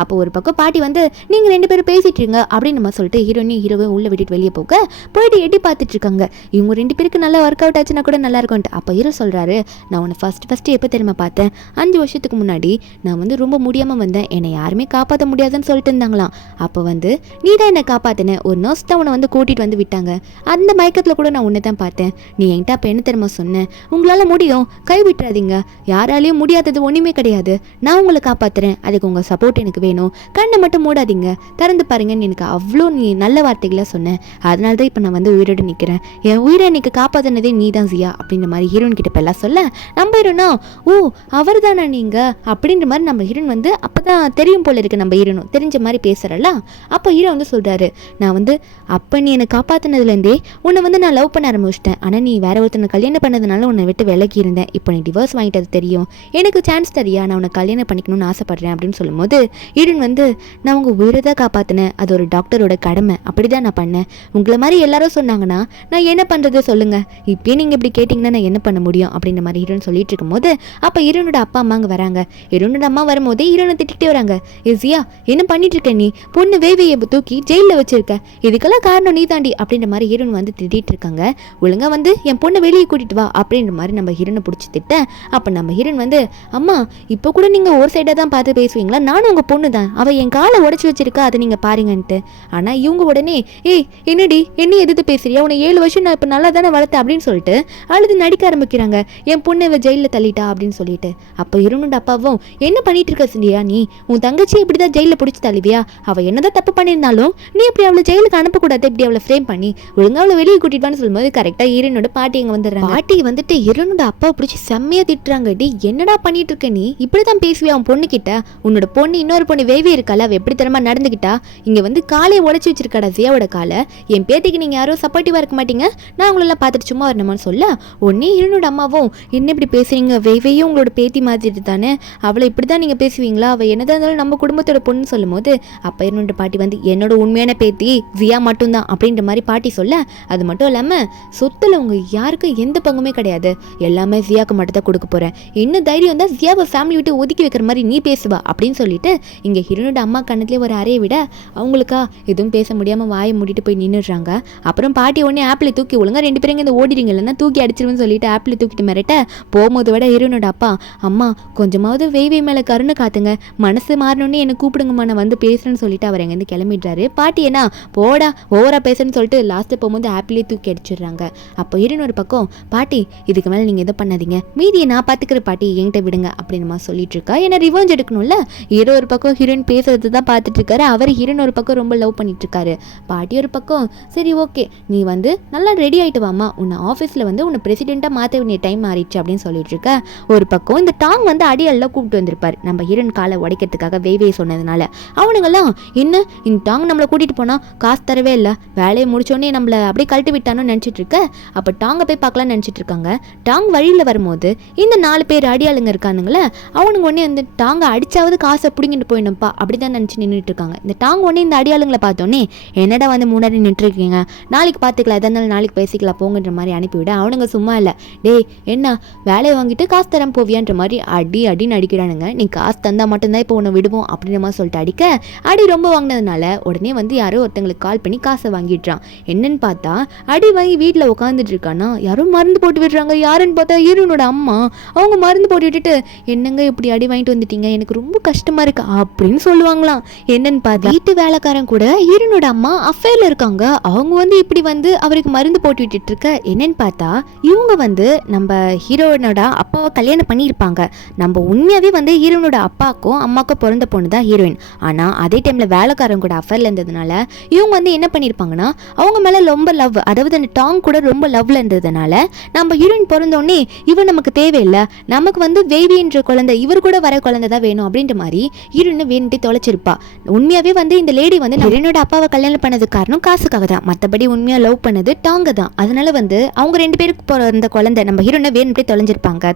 அப்போ ஒரு பக்கம் பாட்டி வந்து நீங்கள் 2 பேரும் பேசிட்டு இருங்க அப்படின்னு நம்ம சொல்லிட்டு ஹீரோவை உள்ள விட்டுட்டு வெளியே போயிட்டு எட்டி பார்த்துட்டு இருக்காங்க. இவங்க 2 பேருக்கு நல்லா ஒர்க் அவுட் ஆச்சுன்னா கூட நல்லா இருக்கும்ட்டு. அப்போ ஹீரோ சொல்கிறாரு, நான் உன்னை ஃபஸ்ட்டு எப்போ தெரியுமா பார்த்தேன், 5 வருஷத்துக்கு முன்னாடி நான் வந்து ரொம்ப முடியாமல் வந்தேன், என்னை யாருமே காப்பாற்ற முடியாதுன்னு சொல்லிட்டு இருந்தாங்களாம். அப்போ வந்து நீ தான் என்னை காப்பாற்றின, ஒரு நர்ஸ் தான் உன்னை வந்து கூட்டிகிட்டு வந்து விட்டாங்க. அந்த மயக்கத்தில் கூட நான் உன்னை தான் பார்த்தேன். நீ என்கிட்ட அப்போ என்ன தெரியுமா சொன்னேன், உங்களால் முடியும், கைவிட்டுறாதீங்க, யாராலையும் முடியாதது ஒன்றுமே கிடையாது, நான் உங்களை காப்பாற்றுறேன், அதுக்கு உங்கள் சப்போர்ட் எனக்கு வேணும், கண்ணை மட்டும் மூடாதீங்க, திறந்து பாருங்கன்னு எனக்கு அவ்வளோ நீ நல்ல வார்த்தைகளாக சொன்னேன். அதனால தான் இப்போ நான் வந்து உயிரோடு நிற்கிறேன், என் உயிரை எனக்கு காப்பாற்றினதே நீ தான் ஜியா அப்படின்ற மாதிரி ஹீரோயின் கிட்ட எல்லாம் சொல்ல நம்ம ஹீரோனா ஓ அவர் தானா நீங்கள் அப்படின்ற மாதிரி நம்ம ஹீரோன் வந்து அப்போ தான் தெரியும் போல இருக்கு. நம்ம ஹீரோனும் தெரிஞ்ச மாதிரி பேசுகிறல்ல. அப்போ ஹீரோ வந்து சொல்கிறாரு, நான் வந்து அப்போ நீ என்னை காப்பாற்றினதுலேருந்தே உன்னை வந்து நான் லவ் பண்ண ஆரம்பிச்சிட்டேன், ஆனால் நீ வேற ஒருத்தனை கல்யாணம் பண்ணதுனால உன்னை விட்டு விலகி இருந்தேன், இப்போ நீ டிவோர்ஸ் வாங்கிட்டது தெரியும், எனக்கு சான்ஸ் தரியா, நான் உன்னை கல்யாணம் பண்ணிக்கணும்னு ஆசைப்படுறேன் அப்படின்னு சொல்லும்போது ஹீரோன் வந்து நான் உங்கள் உயிரை தான் காப்பாற்றினேன், அது ஒரு டாக்டரோட கடமை, அப்படி தான் நான் பண்ணேன், உங்களை மாதிரி எல்லாரும் சொன்னாங்கன்னா நான் என்ன பண்ணுறது சொல்லுங்கள், இப்போயே நீங்கள் இப்படி கேட்டிங்கன்னா நான் என்ன பண்ண முடியும் அப்படின்ற மாதிரி ஹீரோன் சொல்லிட்டு இருக்கும்போது அப்போ ஹீரோனோட அப்பா அம்மா அங்கே வராங்க. ஹீரோனோட அம்மா வரும்போதே ஹீரோனை திட்டிகிட்டே வராங்க, ஜியா என்ன பண்ணிட்டு இருக்க, நீ பொண்ணு வேவையை தூக்கி ஜெயிலில் வச்சிருக்க, இதுக்கெல்லாம் காரணம் நீ தாண்டி அப்படின்ற மாதிரி ஹீரோன் வந்து திட்டிகிட்டு இருக்காங்க. ஒழுங்காக வந்து என் பொண்ணை வெளியே கூட்டிட்டு வா அப்படின்ற மாதிரி நம்ம ஹீரோனை பிடிச்சி திட்ட. அப்போ நம்ம ஹீரோன் வந்து அம்மா இப்போ கூட நீங்கள் ஒரு சைடாக தான் பார்த்து பேசுவீங்களா, நானும் உங்கள் பொண்ணு தான், அவள் என் காலை உடச்சி வச்சிருக்கா, அதை நீங்கள் பாருங்கன்ட்டு. ஆனால் இவங்க உடனே ஏய் என்னடி என்ன எதிர்த்து பேசுறியா, உன்னை 7 வருஷம் நான் இப்போ நல்லா தானே வளர்த்தேன் அப்படின்னு சொல்லிட்டு அழுது நடிக்க ஆரம்பிக்கிறாங்க. என் பொண்ணை இவ ஜெயிலில் தள்ளிட்டா அப்படின்னு சொல்லிட்டு. அப்போ ஹீரோனோட அப்பாவும் என்ன பண்ணிட்டு இருக்க சிண்டியா, நீ உன் தங்கச்சி இப்படி தான் ஜெயிலில் பிடிச்சி தள்ளுவியா, அவள் என்னதான் தப்பு பண்ணியிருந்தாலும் நீ இப்படி அவளை ஜெயிலுக்கு அனுப்பக்கூடாது, இப்படி அவளை ஃப்ரேம் பண்ணி ஒழுங்காக அவளை வெளியே கூட்டிட்டு சொல்லும்போது கரெக்டாக ஹீரோனோட பாட்டி அங்கே வந்துடுறாங்க. பாட்டி வந்துட்டு ஹீரோனோட அப்பாவை பிடிச்சி செம்மையாக திட்டுறாங்க, டி என்னடா பண்ணிட்டு இருக்க, நீ இப்படி தான் பேசுவியா அவன் பொண்ணு கிட்ட, உன்னோட பொண்ணு இன்னொரு பொண்ணு வேவே இருக்கால, அவள் எப்படி தரமா நடந்துக்கிட்டா, இங்கே வந்து காலையை உடச்சி வச்சிருக்காடா ஜியாவோட காலை, என் பேத்திக்கு நீங்கள் யாரும் சப்போர்ட்டிவாக இருக்க மாட்டீங்க, நான் உங்களெல்லாம் பார்த்துட்டு சும்மா வரணுமான்னு சொல்ல உடனே ஹீரோனோட அம்மாவும் என்ன இப்படி பேசுறீங்க, வேவையும் உங்களோட பேத்தி மாதிரி தானே, அவளை இப்படி தான் நீங்கள் பேசுவீங்களா, அவள் என்னதான் இருந்தாலும் நம்ம குடும்பத்தோட பொண்ணு சொல்லும் போது அப்போ என்னோட பாட்டி வந்து என்னோட உண்மையான பேத்தி ஜியா மட்டும்தான் அப்படின்ற மாதிரி பாட்டி சொல்ல, அது மட்டும் இல்லாமல் சொத்துல உங்க யாருக்கும் எந்த பங்குமே கிடையாது, எல்லாமே ஜியாவுக்கு மட்டும் தான் கொடுக்க போகிறேன், இன்னும் தைரியம் தான் ஜியாவை ஃபேமிலி விட்டு ஒதுக்கி வைக்கிற மாதிரி நீ பேசுவா அப்படின்னு சொல்லிட்டு இங்கே ஹீரோனோட அம்மா கண்ணத்துலேயே ஒரு அறையை விட அவங்களுக்கா எதுவும் பேச முடியாமல் வாயை மூடிட்டு போய் நின்றுடுறாங்க. அப்புறம் பாட்டி உடனே ஆப்பிளை தூக்கி ஒழுங்கா 2 பேரும் இந்த ஓடிடுங்க இல்லைன்னா தூக்கி அடிச்சிருவேன்னு சொல்லிட்டு ஆப்பிளை தூக்கிட்டு மிரட்ட போகும்போது விட ஹீரோனோட அப்பா அம்மா கொஞ்சமாவது வேவை மேலே கருணை காத்துங்க, மனசு மாறணுன்னே என்னை கூப்பிடுங்கம்மா நான் வந்து பேசுகிறேன்னு சொல்லிட்டு அவர் எங்கேருந்து கிளம்பிடுறாரு. பாட்டி என்ன போடா ஓவரா பேசுன்னு சொல்லிட்டு லாஸ்ட்டு போகும்போது ஆப்பிளே தூக்கி அடிச்சிடுறாங்க. அப்போ ஹீரோன் ஒரு பக்கம் பாட்டி இதுக்கு மேலே நீங்கள் எதுவும் பண்ணாதீங்க, மீதியை நான் பார்த்துக்கிற பாட்டி என்கிட்ட விடுங்க அப்படின்னு சொல்லிட்டு இருக்கா. ஏன்னா ரிவெஞ்ச் எடுக்கணும்ல. ஹீரோ ஒரு பக்கம் ஹீரோயின் பேசுறது தான் பார்த்துட்டு இருக்காரு, அவர் ஹீரோன் ஒரு பக்கம் ரொம்ப லவ் பண்ணிட்டு இருக்காரு. பாட்டி ஒரு பக்கம் சரி ஓகே நீ வந்து நல்லா ரெடி ஆகிட்டு வாமா, உன்னை ஆஃபீஸில் வந்து உன்னை பிரசிடென்ட் அர்ஜென்ட்டாக மாற்ற வேண்டிய டைம் மாறிடுச்சு அப்படின்னு சொல்லிட்டு இருக்க, ஒரு பக்கம் இந்த டாங் வந்து அடியெல்லாம் கூப்பிட்டு வந்திருப்பார் நம்ம ஹீரோயின் காலை உடைக்கிறதுக்காக வேவே சொன்னதுனால. அவனுங்கெல்லாம் என்ன இந்த டாங் நம்மளை கூட்டிகிட்டு போனால் காசு தரவே இல்லை, வேலையை முடிச்சோடனே நம்மளை அப்படியே கழட்டி விட்டானு நினச்சிட்டு இருக்க. அப்போ டாங்கை போய் பார்க்கலாம்னு நினச்சிட்டு இருக்காங்க. டாங் வழியில் வரும்போது இந்த 4 பேர் அடியாளுங்க இருக்கானுங்களே, அவனுங்க உடனே அந்த டாங்கை அடிச்சாவது காசை பிடிங்கிட்டு போயிடணும்ப்பா அப்படி தான் நினச்சி நின்றுட்டு இருக்காங்க. இந்த டாங் உடனே இந்த அடியாளுங்களை பார்த்தோன்னே, என்னடா வந்து முன்னாடி நின்றுருக்கீங்க, நாளைக்கு பார்த்துக்கலாம், எதா இருந்தாலும் நாளைக்கு பேசிக்கலாம் போங்கன்ற மாதிரி அனுப்பிவிட, அவனுங்க சும்மா இல்லை, டேய் என்ன வேலையை வாங்கிட்டு காசு தரம் போவியான்ற மாதிரி அடின்னு அடிக்கிறானுங்க. நீ காசு தந்தால் மட்டும்தான் இப்போ உன்னை விடுவோம் அப்படின்ற மாதிரி சொல்லிட்டு அடிக்க, அடி ரொம்ப வாங்கினதுனால உடனே வந்து யாரோ ஒருத்தங்களுக்கு கால் பண்ணி காசை வாங்கிடுறான். என்னன்னு பார்த்தா அடி வாங்கி வீட்டில் உட்காந்துட்டு இருக்கானா, யாரும் மருந்து போட்டு விடுறாங்க. யாருன்னு பார்த்தா ஹீரோனோட அம்மா. அவங்க மருந்து போட்டு விட்டுட்டு, என்னங்க இப்படி அடி வாங்கிட்டு வந்துட்டீங்க, எனக்கு ரொம்ப கஷ்டமா இருக்கு அப்படின்னு சொல்லுவாங்களாம். என்னன்னு பார்த்தா வீட்டு வேலைக்காரன் கூட ஹீரோனோட அம்மா அஃபேர்ல இருக்காங்க. அவங்க வந்து இப்படி வந்து அவருக்கு மருந்து போட்டு விட்டுட்டு இருக்க, என்னன்னு பார்த்தா இவங்க வந்து நம்ம ஹீரோனோட அப்பாவை கல்யாணம் பண்ணியிருப்பாங்க. நம்ம உண்மையாவே வந்து ஹீரோனோட அப்பாவுக்கும் அம்மாவுக்கும் பிறந்த பொண்ணு தான் ஹீரோயின். ஆனால் அதே டைமில் வேலைக்காரன் கூட அஃபேர்ல இருந்ததுனால இவங்க வந்து என்ன பண்ணியிருப்பாங்கன்னா, அவங்க மேலே ரொம்ப லவ், அதாவது அந்த டாங் கூட ரொம்ப லவ்ல இருந்ததுனால நம்ம ஹீரோயின் பிறந்தோடனே இவன் நமக்கு தேவையில்லை, நமக்கு வந்து வேவின்ற குழந்தை, இவர் கூட வர குழந்தை தான் வேணும் அப்படின்ற மாதிரி ஹீரோயின் வேணுட்டு தொலைச்சிருப்பா. உண்மையாவே வந்து இந்த லேடி வந்து ஹீரோனோட அப்பாவை கல்யாணம் பண்ணது காரணம் காசுக்காக தான், மற்றபடி உண்மையாக லவ் பண்ணது டாங்க தான். அதனால வந்து அவங்க 2 பேருக்கு பிறந்த குழந்தை நம்ம ஹீரோனை வேணுட்டு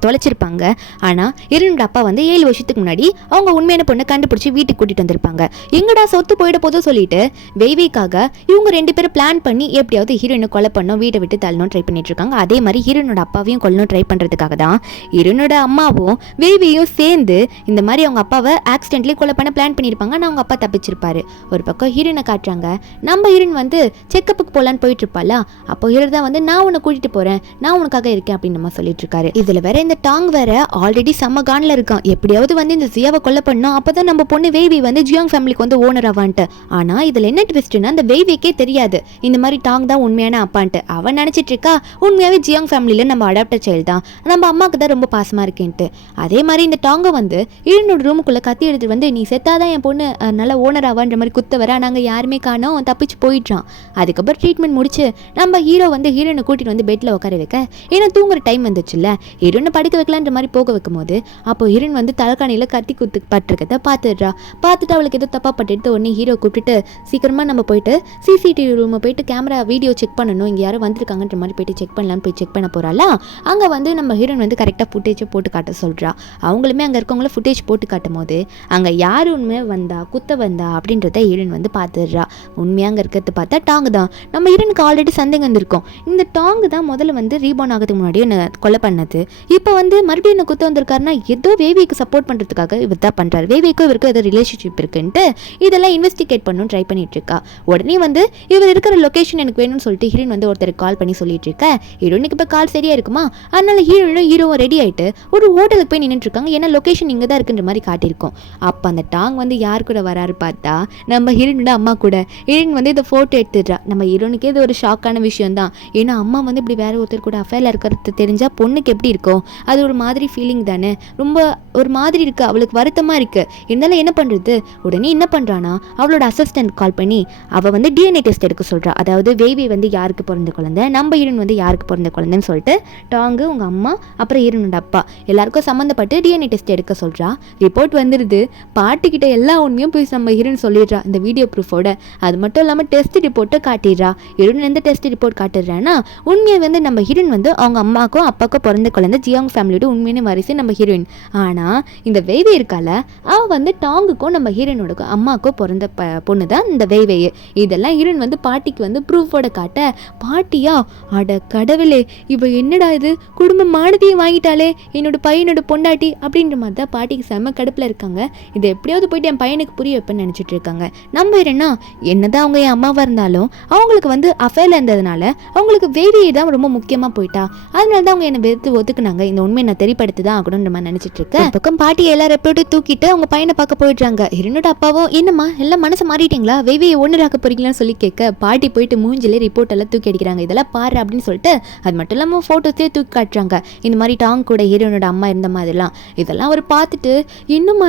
தொலைச்சிருப்பாங்க. ஆனால் ஹீரோனோட அப்பா வந்து 7 வருஷத்துக்கு முன்னாடி அவங்க உண்மையான பொண்ணை கண்டுபிடிச்சி வீட்டுக்கு கூட்டிட்டு வந்திருப்பாங்க. எங்கடா சொத்து போயிட போதும் சொல்லிட்டு வேவிக்காக இவங்க 2 பேரும் பிளான் பண்ணி எப்படியாவது ஹீரோயினை கொலை பண்ணோம், வீட்டை விட்டு தள்ளணும் ட்ரை பண்ணிட்டு இருக்காங்க. அதே மாதிரி ஹீரோனோட அப்பாவையும் கொல்லணும் ட்ரை பண்றதுக்காக தான் ஹீரோனோட அம்மாவும் வேவியும் சேர்ந்து இந்த மாதிரி அவங்க அப்பாவை ஆக்சிடென்ட்லி கொலை பண்ண பிளான் பண்ணியிருப்பாங்க. ஆனால் அவங்க அப்பா தப்பிச்சிருப்பாரு. ஒரு பக்கம் ஹீரோனை காட்டுறாங்க. நம்ம ஹீரோயின் வந்து செக்கப்புக்கு போலான்னு போயிட்டு இருப்பாளா, அப்போ ஹீரோ தான் வந்து நான் உன்னை கூட்டிட்டு போறேன், நான் உனக்காக இருக்கேன் அப்படின்னு நம்ம சொல்லிட்டு இருக்காரு. இதுல வேற இந்த டாங் வேற ஆல்ரெடி செம்ம கான்ல இருக்கான், எப்படியாவது வந்து இந்த ஜியாவை கொலை பண்ணோம், அப்பதான் நம்ம பொண்ணு வேவி வந்து ஜியாங் ஃபேமிலிக்கு வந்து ஓனர் ஆவான்ட்டு. ஆனா இதுல என்ன ட்விஸ்ட்னா, அந்த வேவிக்கே தெரியாது இந்த மாதிரி டாங் தான் உண்மையான அப்பான்ட்டு. அவன் நினைச்சிட்டு இருக்கா உண்மையாவே ஜியாங் ஃபேமிலியில நம்ம அடாப்டர் சைல்டு தான், நம்ம அம்மாவுக்கு தான் ரொம்ப பாசமா இருக்கேன்ட்டு. அதே மாதிரி இந்த டாங்க வந்து ஹீரோனோட ரூமுக்குள்ள கத்தி எடுத்துட்டு வந்து, நீ செத்தாதான் என் பொண்ணு நல்ல ஓனர் ஆவான்ற மாதிரி குத்த வர, நாங்க யாருமே காணோம், தப்பிச்சு போயிட்டான். அதுக்கப்புறம் ட்ரீட்மெண்ட் முடிச்சு நம்ம ஹீரோ வந்து ஹீரோனை கூட்டிட்டு வந்து பெட்ல உட்கார வைக்க, ஏன்னா தூங்குற டைம் வந்துச்சுல்ல, ஹீரோனை படுக்க வைக்கலான்ற மாதிரி போக வைக்கும் போது அப்போ ஹீரோன் வந்து தலைக்காணியில கத்தி குத்து பட்டிருக்கத பார்த்துட்டு அவளுக்கு ஏதோ தப்பா பட்டு உடனே ஹீரோ கூப்பிட்டு, சீக்கிரமா நம்ம போயிட்டு சிசிடிவி ரூமை போயிட்டு கேமரா வீடியோ செக் பண்ணணும், இங்கே யாரும் வந்திருக்காங்கன்ற மாதிரி போயிட்டு செக் பண்ணலான்னு போய் செக் பண்ண போறாளா. அங்கே வந்து நம்ம ஹீரோயின் வந்து கரெக்டாக ஃபுட்டேஜை போட்டு காட்ட சொல்கிறா. அவங்களுமே அங்கே இருக்கவங்கள ஃபுட்டேஜ் போட்டு காட்டும் போது அங்கே யார் உண்மையாக குத்த வந்தா அப்படின்றத ஹீரோயின் வந்து பார்த்துடுறா. உண்மையாக அங்கே இருக்கிறது பார்த்தா டாங்கு தான். நம்ம ஹீரோனுக்கு ஆல்ரெடி சந்தேகம் வந்திருக்கோம், இந்த டாங்கு தான் முதல்ல வந்து ரீபார்ன் ஆகிறதுக்கு முன்னாடி என்ன கொலை பண்ணது, இப்போ வந்து மறுபடியும் என்ன குத்த வந்திருக்காருன்னா ஏதோ வேவிக்கு சப்போர்ட் பண்ணுறதுக்காக இவர் தான் பண்ணுறாரு, வேவிக்கும் இவருக்கு ஏதோ ரிலேஷன்ஷிப் இருக்குன்ட்டு இதெல்லாம் இன்வெஸ்டிகேட் பண்ணணும் ட்ரை பண்ணிட்டு இருக்கா. உடனே வந்து இவர் இருக்கிற லொக்கேஷன் எனக்கு வேணும்னு சொல்லிட்டு ஹீரோயின் வந்து ஒருத்தருக்கு கால் பண்ணி சொல்லிட்டு இருக்க. ஹீரோனுக்கு இப்போ கால் சரியா இருக்குமா, அதனால ஹீரோவும் ரெடி ஆகிட்டு ஒரு ஹோட்டலுக்கு போய் நின்றுட்டு இருக்காங்க. ஏன்னா லொக்கேஷன் இங்கே தான் இருக்குன்ற மாதிரி காட்டியிருக்கோம். அப்போ அந்த டாங் வந்து யார் கூட வராரு பார்த்தா நம்ம ஹீரோனோட அம்மா கூட. ஹீரோயின் வந்து இதை ஃபோட்டோ எடுத்துடுறா. நம்ம ஹீரோனுக்கே இது ஒரு ஷாக்கான விஷயம் தான், ஏன்னா அம்மா வந்து இப்படி வேற ஒருத்தர் கூட அஃபேரில் இருக்கிறது தெரிஞ்சால் பொண்ணுக்கு எப்படி இருக்கும், அது ஒரு மாதிரி ஃபீலிங் தானே, ரொம்ப ஒரு மாதிரி இருக்குது, அவளுக்கு வருத்தமாக இருக்குது. இருந்தாலும் என்ன பண்ணுறது, உடனே என்ன பண்ணுறான்னா அவளோட அசிஸ்டன்ட் கால் பண்ணி அவள் வந்து டிஎன்ஏ டெஸ்ட் எடுக்க சொல்கிறா. அதாவது வேவி வந்து யாருக்கு பிறந்த குழந்தை, நம்ம ஹீரோயின் வந்து யாருக்கு பிறந்த குழந்தைன்னு சொல்லிட்டு டாங்கு உங்கள் அம்மா அப்புறம் ஹீரோனோட அப்பா எல்லாருக்கும் சம்மந்தப்பட்டு டிஎன்ஏ டெஸ்ட் எடுக்க சொல்கிறா. ரிப்போர்ட் வந்துடுது. பாட்டிக்கிட்ட எல்லா உண்மையும் போய் நம்ம ஹீரோயின் சொல்லிடுறா இந்த வீடியோ ப்ரூஃபோட. அது மட்டும் இல்லாமல் டெஸ்ட் ரிப்போர்ட்டை காட்டிடுறா. ஹீரோயின் எந்த டெஸ்ட் ரிப்போர்ட் காட்டுறான்னா உண்மையை வந்து நம்ம ஹீரோயின் வந்து அவங்க அம்மாவுக்கும் அப்பாவுக்கும் பிறந்த குழந்தை ஜியாங் ஃபேமிலியோட உண்மையான வாரிசு நம்ம ஹீரோயின். ஆனால் இந்த வேவி இருக்கால அவள் வந்து டாங்குக்கும் நம்ம ஹீரோயினோட அம்மாவுக்கும் பிறந்த பொண்ணு தான் இந்த வேவையே. இதெல்லாம் ஹீரோயின் வந்து பாட்டிக்கு வந்து ப்ரூஃபோட காட்ட, பாட்டியா அட கடவுளே இவ என்னடா இது குடும்பம் மானத்தையும் வாங்கிட்டாலே என்னோட பையனோட பொண்டாட்டி அப்படின்ற மாதிரி தான் பாட்டிக்கு செம்ம கடுப்பில் இருக்காங்க. இதை எப்படியாவது போயிட்டு என் பையனுக்கு புரிய வைப்பேன்னு நினச்சிட்டு இருக்காங்க. நம்ம என்னதான் அவங்க என் அம்மாவாக இருந்தாலும் அவங்களுக்கு வந்து அஃபேரில் இருந்ததுனால அவங்களுக்கு வேவியை தான் ரொம்ப முக்கியமாக போயிட்டா. அதனால தான் அவங்க என்னை வெறுத்து ஒத்துக்குனாங்க. இந்த உண்மையை நான் தெரியப்படுத்தி தான் ஆகணும்ன்ற மாதிரி நினச்சிட்டு இருக்கேன். பக்கம் பாட்டி எல்லாரும் எப்படியும் தூக்கிட்டு அவங்க பையனை பார்க்க போயிடுறாங்க. என்னோட அப்பாவும் என்னம்மா எல்லாம் மனசை மாறிட்டீங்களா, வேவியை ஒன்றாக்க போறீங்களான்னு சொல்லி கேட்க பாட்டி போயிட்டு மூஞ்சிலே ரிப்போர்ட் எல்லாம் தூக்கி அடிக்கிறாங்க. இதெல்லாம் பாரு அப்படின்னு சொல்லிட்டு அது மட்டும் இல்லாமல் ஃபோட்டோஸே தூக்கி காட்டுறாங்க. இந்த மாதிரி டாங் கூட ஹீரோனோட அம்மா இருந்த மாதிரிலாம். இதெல்லாம் அவர் பார்த்துட்டு என்னம்மா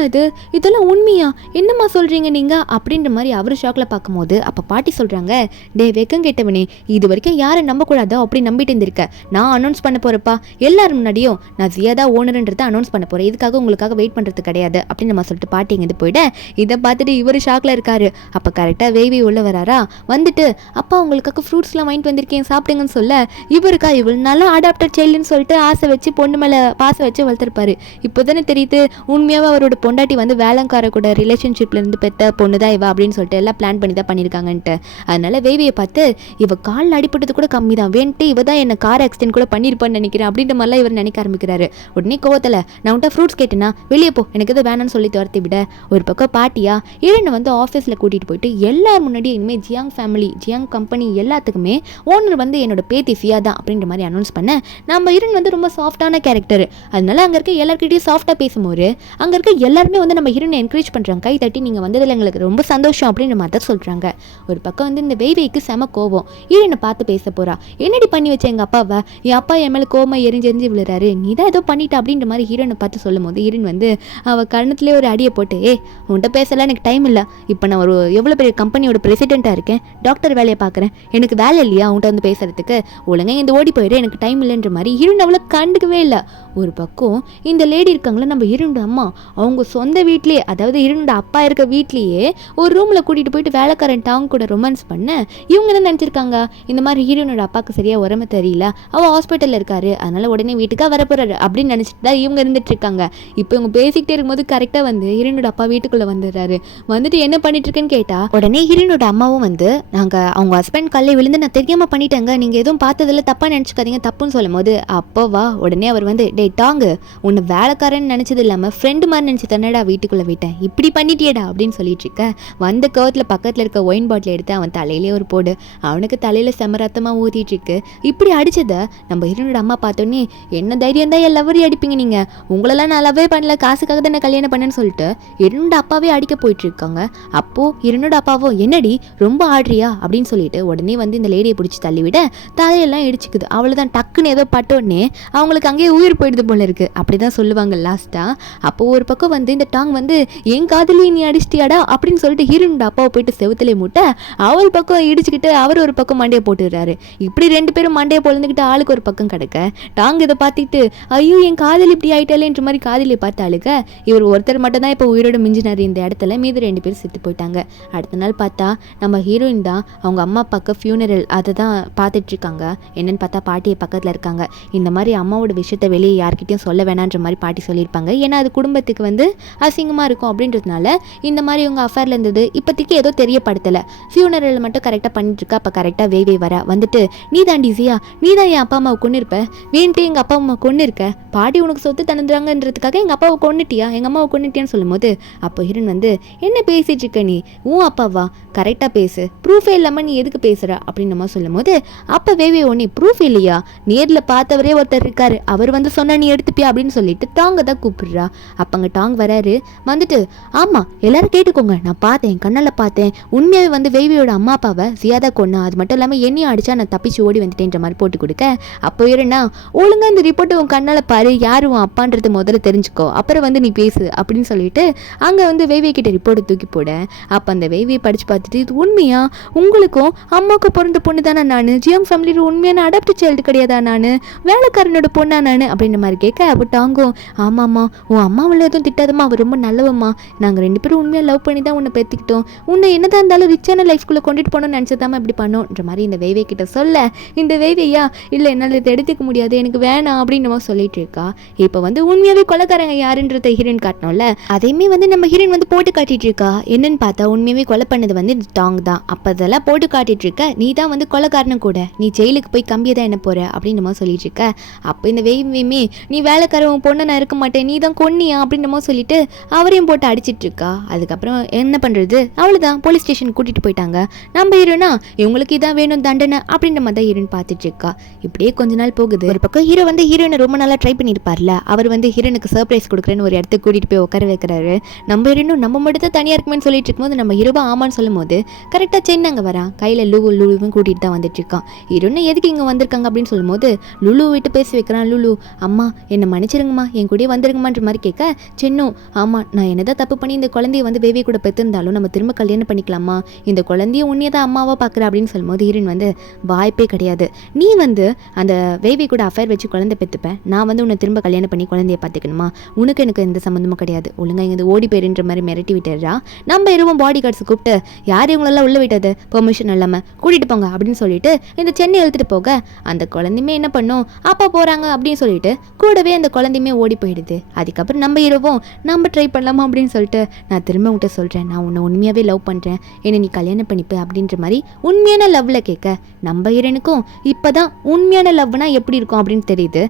இதெல்லாம் உண்மையா, என்னம்மா சொல்கிறீங்க நீங்கள் அப்படின்ற மாதிரி அவர் ஷாக்கில் பார்க்கும்போது அப்போ பாட்டி சொல்கிறாங்க, டே வெக்கம் கேட்டவனே, இது வரைக்கும் யாரை நம்பக்கூடாதோ அப்படி நம்பிட்டு இருந்திருக்க, நான் அனௌன்ஸ் பண்ண போறப்பா, எல்லாரும் முன்னாடியும் நான் ஜியாதா ஓனர்ன்றதை அனௌன்ஸ் பண்ண போறேன், இதுக்காக உங்களுக்காக வெயிட் பண்றது கிடையாது அப்படின்னு நம்ம சொல்லிட்டு பாட்டி இங்கே போயிட இதை பார்த்துட்டு இவர் ஷாக்ல இருக்காரு. அப்போ கரெக்டாக வேவி உள்ள வராரா, வந்துட்டு அப்பா உங்களுக்காக ஃப்ரூட்ஸ்லாம் வாங்கிட்டு வந்திருக்கேன் சாப்பிடுங்கன்னு சொல்ல இவருக்கா இவள் நல்லா அடாப்டட் சைல்டுன்னு சொல்லிட்டு ஆசை வச்சு பொண்ணு மேலே பாசை வச்சு வளர்த்துருப்பாரு. இப்போ தானே தெரியுது உண்மையாகவே அவரோட பொண்டாட்டி வந்து வேலைக்கார கூட ரிலேஷன்ஷிப்ல இருந்து பெற்ற பொண்ணு தான் இவ அப்படின்னு சொல்லிட்டு எல்லாம் பிளான் பண்ணி தான் பண்ணியிருக்காங்கன்ட்டு. அதனால வேவியை பார்த்து இவ காலில் அடிப்பட்டது கூட கம்மி தான், வேண்ட்டு இவ தான் என்ன கார் ஆக்சிடென்ட் கூட பண்ணியிருப்பான்னு நினைக்கிறேன் அப்படின்ற மாதிரிலாம் இவர் நினைக்க ஆரம்பிக்கிறாரு. உடனே கோவத்தில் நான் உன்ட்ட ஃப்ரூட்ஸ் கேட்டேன்னா வெளியே போ, எனக்கு எது வேணான்னு சொல்லி துரத்தி விட ஒரு பக்கம் பாட்டியா இரண்டு வந்து ஆஃபீஸில் கூட்டிகிட்டு போயிட்டு எல்லார் முன்னாடியும் இனிமேல் ஜியாங் ஃபேமிலி ஜியாங் கம்பெனி எல்லாத்துக்குமே ஓனர் வந்து என்னோட பேத்தி சியாதா அப்படின்ற மாதிரி அனௌன்ஸ் பண்ண நம்ம இரண்டு வந்து ரொம்ப சாஃப்டான கேரக்டர். அதனால அங்கே இருக்க எல்லாருக்கிட்டையும் சாஃப்டாக பேசும்போது அங்கே இருக்க எல்லாருமே வந்து நம்ம ஹீரோனை என்கரேஜ் பண்ணுறாங்க, கை தட்டி நீங்கள் வந்ததில் எங்களுக்கு ரொம்ப சந்தோஷம் அப்படின்ற மாதிரி தான் சொல்கிறாங்க. ஒரு பக்கம் வந்து இந்த வேவைக்கு செம கோவம், ஹீரோனை பார்த்து பேச போகிறா, என்னடி பண்ணி வச்ச எங்கள் அப்பாவை, என் அப்பா என் மேலே கோவமாக எரிஞ்சு விழுறாரு, நீ தான் ஏதோ பண்ணிட்ட அப்படின்ற மாதிரி ஹீரோனை பார்த்து சொல்லும் போது ஹீரோன் வந்து அவள் கண்ணத்துலேயே ஒரு அடியை போட்டு உன்கிட்ட பேசலாம் எனக்கு டைம் இல்லை, இப்போ நான் ஒரு எவ்வளோ பெரிய கம்பெனியோட பிரசிடெண்ட்டாக இருக்கேன், டாக்டர் வேலையை பார்க்குறேன், எனக்கு வேலை இல்லையா உன்கிட்ட வந்து பேசுறதுக்கு, ஒழுங்கா இந்த ஓடி போயிடு எனக்கு டைம் இல்லைன்ற மாதிரி ஹீரோன் அவ்வளோ கண்டுக்கவே இல்லை. ஒரு பக்கம் இந்த லேடி இருக்காங்களே நம்ம ஹீரோனோட அம்மா, அவங்க சொந்த வீட்லேயே அதாவது ஹீரோனோட அப்பா இருக்க வீட்லேயே ஒரு ரூமில் கூட்டிகிட்டு போயிட்டு வேலைக்காரன் டாங் கூட ரொமான்ஸ் பண்ண இவங்க என்ன நினச்சிருக்காங்க, இந்த மாதிரி ஹீரோனோட அப்பாவுக்கு சரியாக உரம தெரியல, அவள் ஹாஸ்பிட்டலில் இருக்காரு அதனால உடனே வீட்டுக்காக வரப்போறாரு அப்படின்னு நினச்சிட்டு தான் இவங்க இருந்துட்டு இருக்காங்க. இப்போ இவங்க பேசிக்கிட்டே இருக்கும்போது கரெக்டாக வந்து ஹீரோனோட அப்பா வீட்டுக்குள்ளே வந்துடுறாரு. வந்துட்டு என்ன பண்ணிட்டு இருக்கேன்னு கேட்டா உடனே ஹீரோனோட அம்மாவும் வந்து நாங்கள் அவங்க ஹஸ்பண்ட் கல்லை விழுந்து நான் தெரியாமல் பண்ணிட்டேங்க, நீங்கள் எதுவும் பார்த்ததில்ல தப்பாக நினச்சிக்காதீங்க தப்புன்னு சொல்லும் போது அப்போவா உடனே அவர் வந்து டே டாங்கு உன்னை வேலைக்காரன்னு நினச்சது இல்லாமல் ஃப்ரெண்டு மாதிரி நினச்சி தன்னடா வீட்டுக்குள்ளே விட்டேன், இப்படி பண்ணிட்டியடா அப்படின்னு சொல்லிட்டு இருக்க. வந்த கவத்தில் பக்கத்தில் இருக்க ஒயின் பாட்டில் எடுத்து அவன் தலையிலே ஒரு போடு, அவனுக்கு தலையில் செம ரத்தமாக ஊற்றிட்டு இருக்கு. இப்படி அடிச்சதை நம்ம ஹீரோனோட அம்மா பார்த்தோன்னே என்ன தைரியம் தான் என் லவரி அடிப்பீங்க நீங்கள், உங்களெல்லாம் நான் லவ்வே பண்ணல காசுக்காக தான் நான் கல்யாணம் பண்ணேன்னு சொல்லிட்டு ஹீரோனோட அப்பாவே அடிக்க போயிட்டு இருக்காங்க. அப்போது ஹீரோனோட அப்பாவோ என்னடி ரொம்ப ஆடுறியா அப்படின்னு சொல்லிட்டு உடனே வந்து இந்த லேடியை பிடிச்சி தள்ளிவிட தலையெல்லாம் இடிச்சுக்குது. அவ்வளோதான் டக்குன்னு ஏதோ பட்டோடனே அவங்களுக்கு அங்கேயே உயிர் போயிடுது போல இருக்கு அப்படிதான் சொல்லுவாங்க லாஸ்டா. அப்போ ஒரு பக்கம் வந்து இந்த டாங் வந்து என் காதலி நீ அடிச்சிட்டியாடா அப்படின்னு சொல்லிட்டு ஹீரோனோட அப்பாவை போயிட்டு செவுத்திலே மூட்ட அவர் பக்கம் இடிச்சுக்கிட்டு அவர் ஒரு பக்கம் மண்டையை போட்டுடுறாரு. இப்படி ரெண்டு பேரும் மண்டையை பொழுந்துக்கிட்டு ஆளுக்கு ஒரு பக்கம் கிடக்க டாங் இதை பார்த்துட்டு ஐயோ என் காதலி இப்படி ஆயிட்டாலேன்ற மாதிரி காதலியை பார்த்து அழுக. இவர் ஒருத்தர் மட்டும் தான் இப்போ உயிரோட மிஞ்சினார் இந்த இடத்துல, மீது ரெண்டு பேரும் செத்து போயிட்டாங்க. அடுத்த நாள் பார்த்தா நம்ம ஹீரோயின் தான் அவங்க அம்மா அப்பாவுக்கு ஃபியூனரல் அதை தான் பார்த்துட்டு இருக்காங்க. என்னன்னு பார்த்தா பாட்டியை பக்கத்தில் இருக்காங்க. இந்த மாதிரி அம்மாவோட விஷயத்த வெளியே யார்கிட்டையும் சொல்ல வேணான்ற மாதிரி பாட்டி சொல்லியிருப்பாங்க, ஏன்னா அது குடும்பத்துக்கு வந்து அசிங்கமாக இருக்கும் அப்படின்றதுனால இந்த மாதிரி இவங்க அஃபேரில் இருந்தது இப்போதைக்கு ஏதோ தெரியப்படுத்தலை. ஃபியூனரல் மட்டும் கரெக்டாக பண்ணிட்டு இருக்கா. அப்போ கரெக்டாக வேவே வர வந்துட்டு நீ தான் டிசியா, நீ தான் என் அப்பா அம்மாவை கொண்டு இருப்ப, வேண்ட்டு எங்கள் அப்பா அம்மா கொண்டு இருக்க, பாட்டி உனக்கு சொத்து தந்துடுறாங்கன்றதுக்காக எங்கள் அப்பாவை கொண்டுட்டியா எங்கள் அம்மாவை கொண்டுட்டியான்னு சொல்லும் போது அப்போ ஹீரோன் வந்து என்ன பேசிட்டு இருக்க நீ, உன் அப்பாவா கரெக்டாக பேசு, ப்ரூஃபே இல்லாமல் நீ எதுக்கு பேசுகிற அப்படின்னு நம்ம சொல்லும் போது அப்போ வேவே ஒன்னே ப்ரூஃப் இல்லையா, நேரில் பார்த்தவரே ஒருத்தர் இருக்காரு அவர் வந்து சொன்னா நீ எடுத்துப்பியா அப்படின்னு சொல்லிட்டு டாங்கை தான் கூப்பிடுறா. அப்போ டாங் வராரு. வந்துட்டு ஆமாம் எல்லாரும் கேட்டுக்கோங்க, நான் பார்த்தேன் கண்ணால் பார்த்தேன், உண்மையாகவே வந்து வேவியோட அம்மா அப்பாவை சியாதா கொன்னா, அது மட்டும் இல்லாமல் என்னையும் அடிச்சா நான் தப்பிச்சு ஓடி வந்துட்டேன்ற மாதிரி போட்டு கொடுக்க அப்போ ஏன்னா ஒழுங்கா இந்த ரிப்போர்ட்டை உன் கண்ணால் பாரு, யார் உன் அப்பான்றது முதல்ல தெரிஞ்சுக்கோ, அப்புறம் வந்து நீ பேசு அப்படின்னு சொல்லிட்டு அங்கே வந்து வேவியை கிட்ட ரிப்போர்ட்டை தூக்கி போட அப்போ அந்த வேவியை படித்து பார்த்துட்டு இது உண்மையா, உங்களுக்கும் அம்மாவுக்கு பிறந்த பொண்ணு தானே நான், ஜியாங் ஃபேமிலியில் உண்மையான அடாப்ட் சைல்டு கிடையாதா நான், வேலைக்காரனோட பொண்ணா நான் அப்படின்ற மாதிரி கேட்க அப்போ டாங்கும் ஆமாம்மா உன் அம்மாவில் எதுவும் திட்டாதம்மா, அவர் ரொம்ப நல்லவம்மா, நாங்கள் ரெண்டு பேரும் உண்மையாக லவ் பண்ணி தான் உன்னை பெற்றுக்கிட்டோம், உன்னை என்னதான் இருந்தாலும் ரிச்சான லைஃப்குள்ளே கொண்டுட்டு போகணும்னு நினச்சதாம இப்படி பண்ணோன்ற மாதிரி இந்த வேவே கிட்ட சொல்ல இந்த வேவையா இல்லை என்னால் இதை எடுத்துக்க முடியாது எனக்கு வேணாம் அப்படின்னு நம்ம சொல்லிட்டு இருக்கா. இப்போ வந்து உண்மையாகவே கொலைக்காரங்க யாருன்றத ஹீரோயின் காட்டணும்ல, அதையுமே வந்து நம்ம ஹீரோயின் வந்து போட்டு காட்டிட்டு இருக்கா. என்னன்னு பார்த்தா உண்மையாகவே கொலை பண்ணது வந்து டாங் தான். அப்போ அதெல்லாம் போட்டு காட்டிட்டு இருக்க நீ தான் வந்து கொலைக்காரனும் கூட, நீ ஜெயிலுக்கு போய் கம்பியை தான் என்ன போற அப்படின்னு நம்ம சொல்லிட்டு இருக்க. அப்போ இந்த வேவையுமே நீ வேலைக்காரவன் பொண்ணை நான் இருக்க மாட்டேன் நீ தான் கொன்னியா அப்படின்னு நம்ம சொல்லிட்டு அவரையும் போட்டு அடிச்சிட்டு இருக்கா. அதுக்கப்புறம் என்ன பண்ணுறது அவ்வளோதான் போலீஸ் ஸ்டேஷன் கூட்டிகிட்டு போயிட்டாங்க. நம்ம ஹீரோனா இவங்களுக்கு இதான் வேணும் தண்டனை அப்படின்ற மாதிரி தான் ஹீரோயின் பார்த்துட்டு இருக்கா. இப்படியே கொஞ்ச நாள் போகுது. ஒரு பக்கம் ஹீரோ வந்து ஹீரோயினை ரொம்ப நாளாக ட்ரை பண்ணியிருப்பார்ல, அவர் வந்து ஹீரோனுக்கு சர்ப்ரைஸ் கொடுக்குறேன்னு ஒரு இடத்துக்கு கூட்டிகிட்டு போய் உட்கார வைக்கிறாரு. நம்ம ஹீரோனும் நம்ம மட்டும் தான் தனியாக இருக்குமேன்னு சொல்லிட்டு இருக்கும்போது நம்ம ஹீரோவா ஆமான்னு சொல்லும் போது கரெக்டாக சென்னை அங்கே வரான், கையில் லுலுவும் கூட்டிகிட்டு தான் வந்துட்டு இருக்கான். ஹீரோன்னு எதுக்கு இங்கே வந்திருக்காங்க அப்படின்னு சொல்லும் போது லுலு விட்டு பேசி வைக்கிறான். லுலு அம்மா அம்மா என்னை மன்னிச்சிருங்கம்மா, என் கூடயே வந்துருங்கம்மான்ற மாதிரி கேட்க சென்னு ஆமாம் நான் என்னதான் தப்பு பண்ணி இந்த குழந்தைய வந்து வேவி கூட பெற்றிருந்தாலும் நம்ம திரும்ப கல்யாணம் பண்ணிக்கலாமா, இந்த குழந்தைய உன்னையே தான் அம்மாவாக பார்க்குற அப்படின்னு சொல்லும்போது ஹீரோயின் வந்து வாய்ப்பே கிடையாது, நீ வந்து அந்த வேவி கூட அஃபேர் வச்சு குழந்தை பெற்றுப்பேன், நான் வந்து உன்னை திரும்ப கல்யாணம் பண்ணி குழந்தைய பார்த்துக்கணுமா, உனக்கு எனக்கு எந்த சம்மந்தமும் கிடையாது, ஒழுங்கா இங்கே ஓடி போயிருன்ற மாதிரி மிரட்டி விட்டுறா. நம்ம இருவரும் பாடி கார்ட்ஸ் கூப்பிட்டு யார் இவங்களெல்லாம் உள்ள விட்டது பெர்மிஷன் இல்லாமல் கூட்டிகிட்டு போங்க அப்படின்னு சொல்லிட்டு இந்த சென்னை எழுத்துட்டு போக அந்த குழந்தையுமே என்ன பண்ணும் அப்பா போகிறாங்க அப்படின்னு சொல்லிட்டு கூடவே அந்த குழந்தையுமே ஓடி போயிடுது. அதுக்கப்புறம் நம்ம இரவும் நம்ம ட்ரை பண்ணலாமா அப்படின்னு சொல்லிட்டு நான் திரும்ப உங்கள்கிட்ட சொல்கிறேன், நான் உன்னை உண்மையாகவே லவ் பண்ணுறேன், என்னை நீ கல்யாணம் பண்ணிப்ப அப்படின்ற மாதிரி உண்மையான லவ்வில் கேட்க நம்ம ஹீரோனுக்கும் இப்போ தான் உண்மையான லவ்னா எப்படி இருக்கும் அப்படின்னு தெரியுது.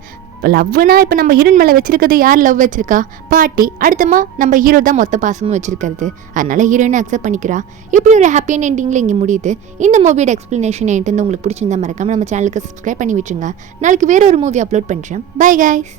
லவ்னா இப்போ நம்ம ஹீரோயின் மேலே வச்சிருக்கிறது யார் லவ் வச்சிருக்கா, பாட்டி, அடுத்தமா நம்ம ஹீரோ தான் மொத்த பாசமும் வச்சிருக்கிறது, அதனால ஹீரோயினை அக்செப்ட் பண்ணிக்கிறா. இப்படி ஒரு ஹாப்பியான எண்டிங்கில் இங்கே முடியுது. இந்த மூவியோட எக்ஸ்பிளனேஷன் என்கிட்ட உங்களுக்கு பிடிச்சிருந்தா மறக்காம நம்ம சேனலுக்கு சப்ஸ்கிரைப் பண்ணி விட்டுருங்க. நாளைக்கு வேற ஒரு மூவி அப்லோட் பண்ணுறேன். Bye guys.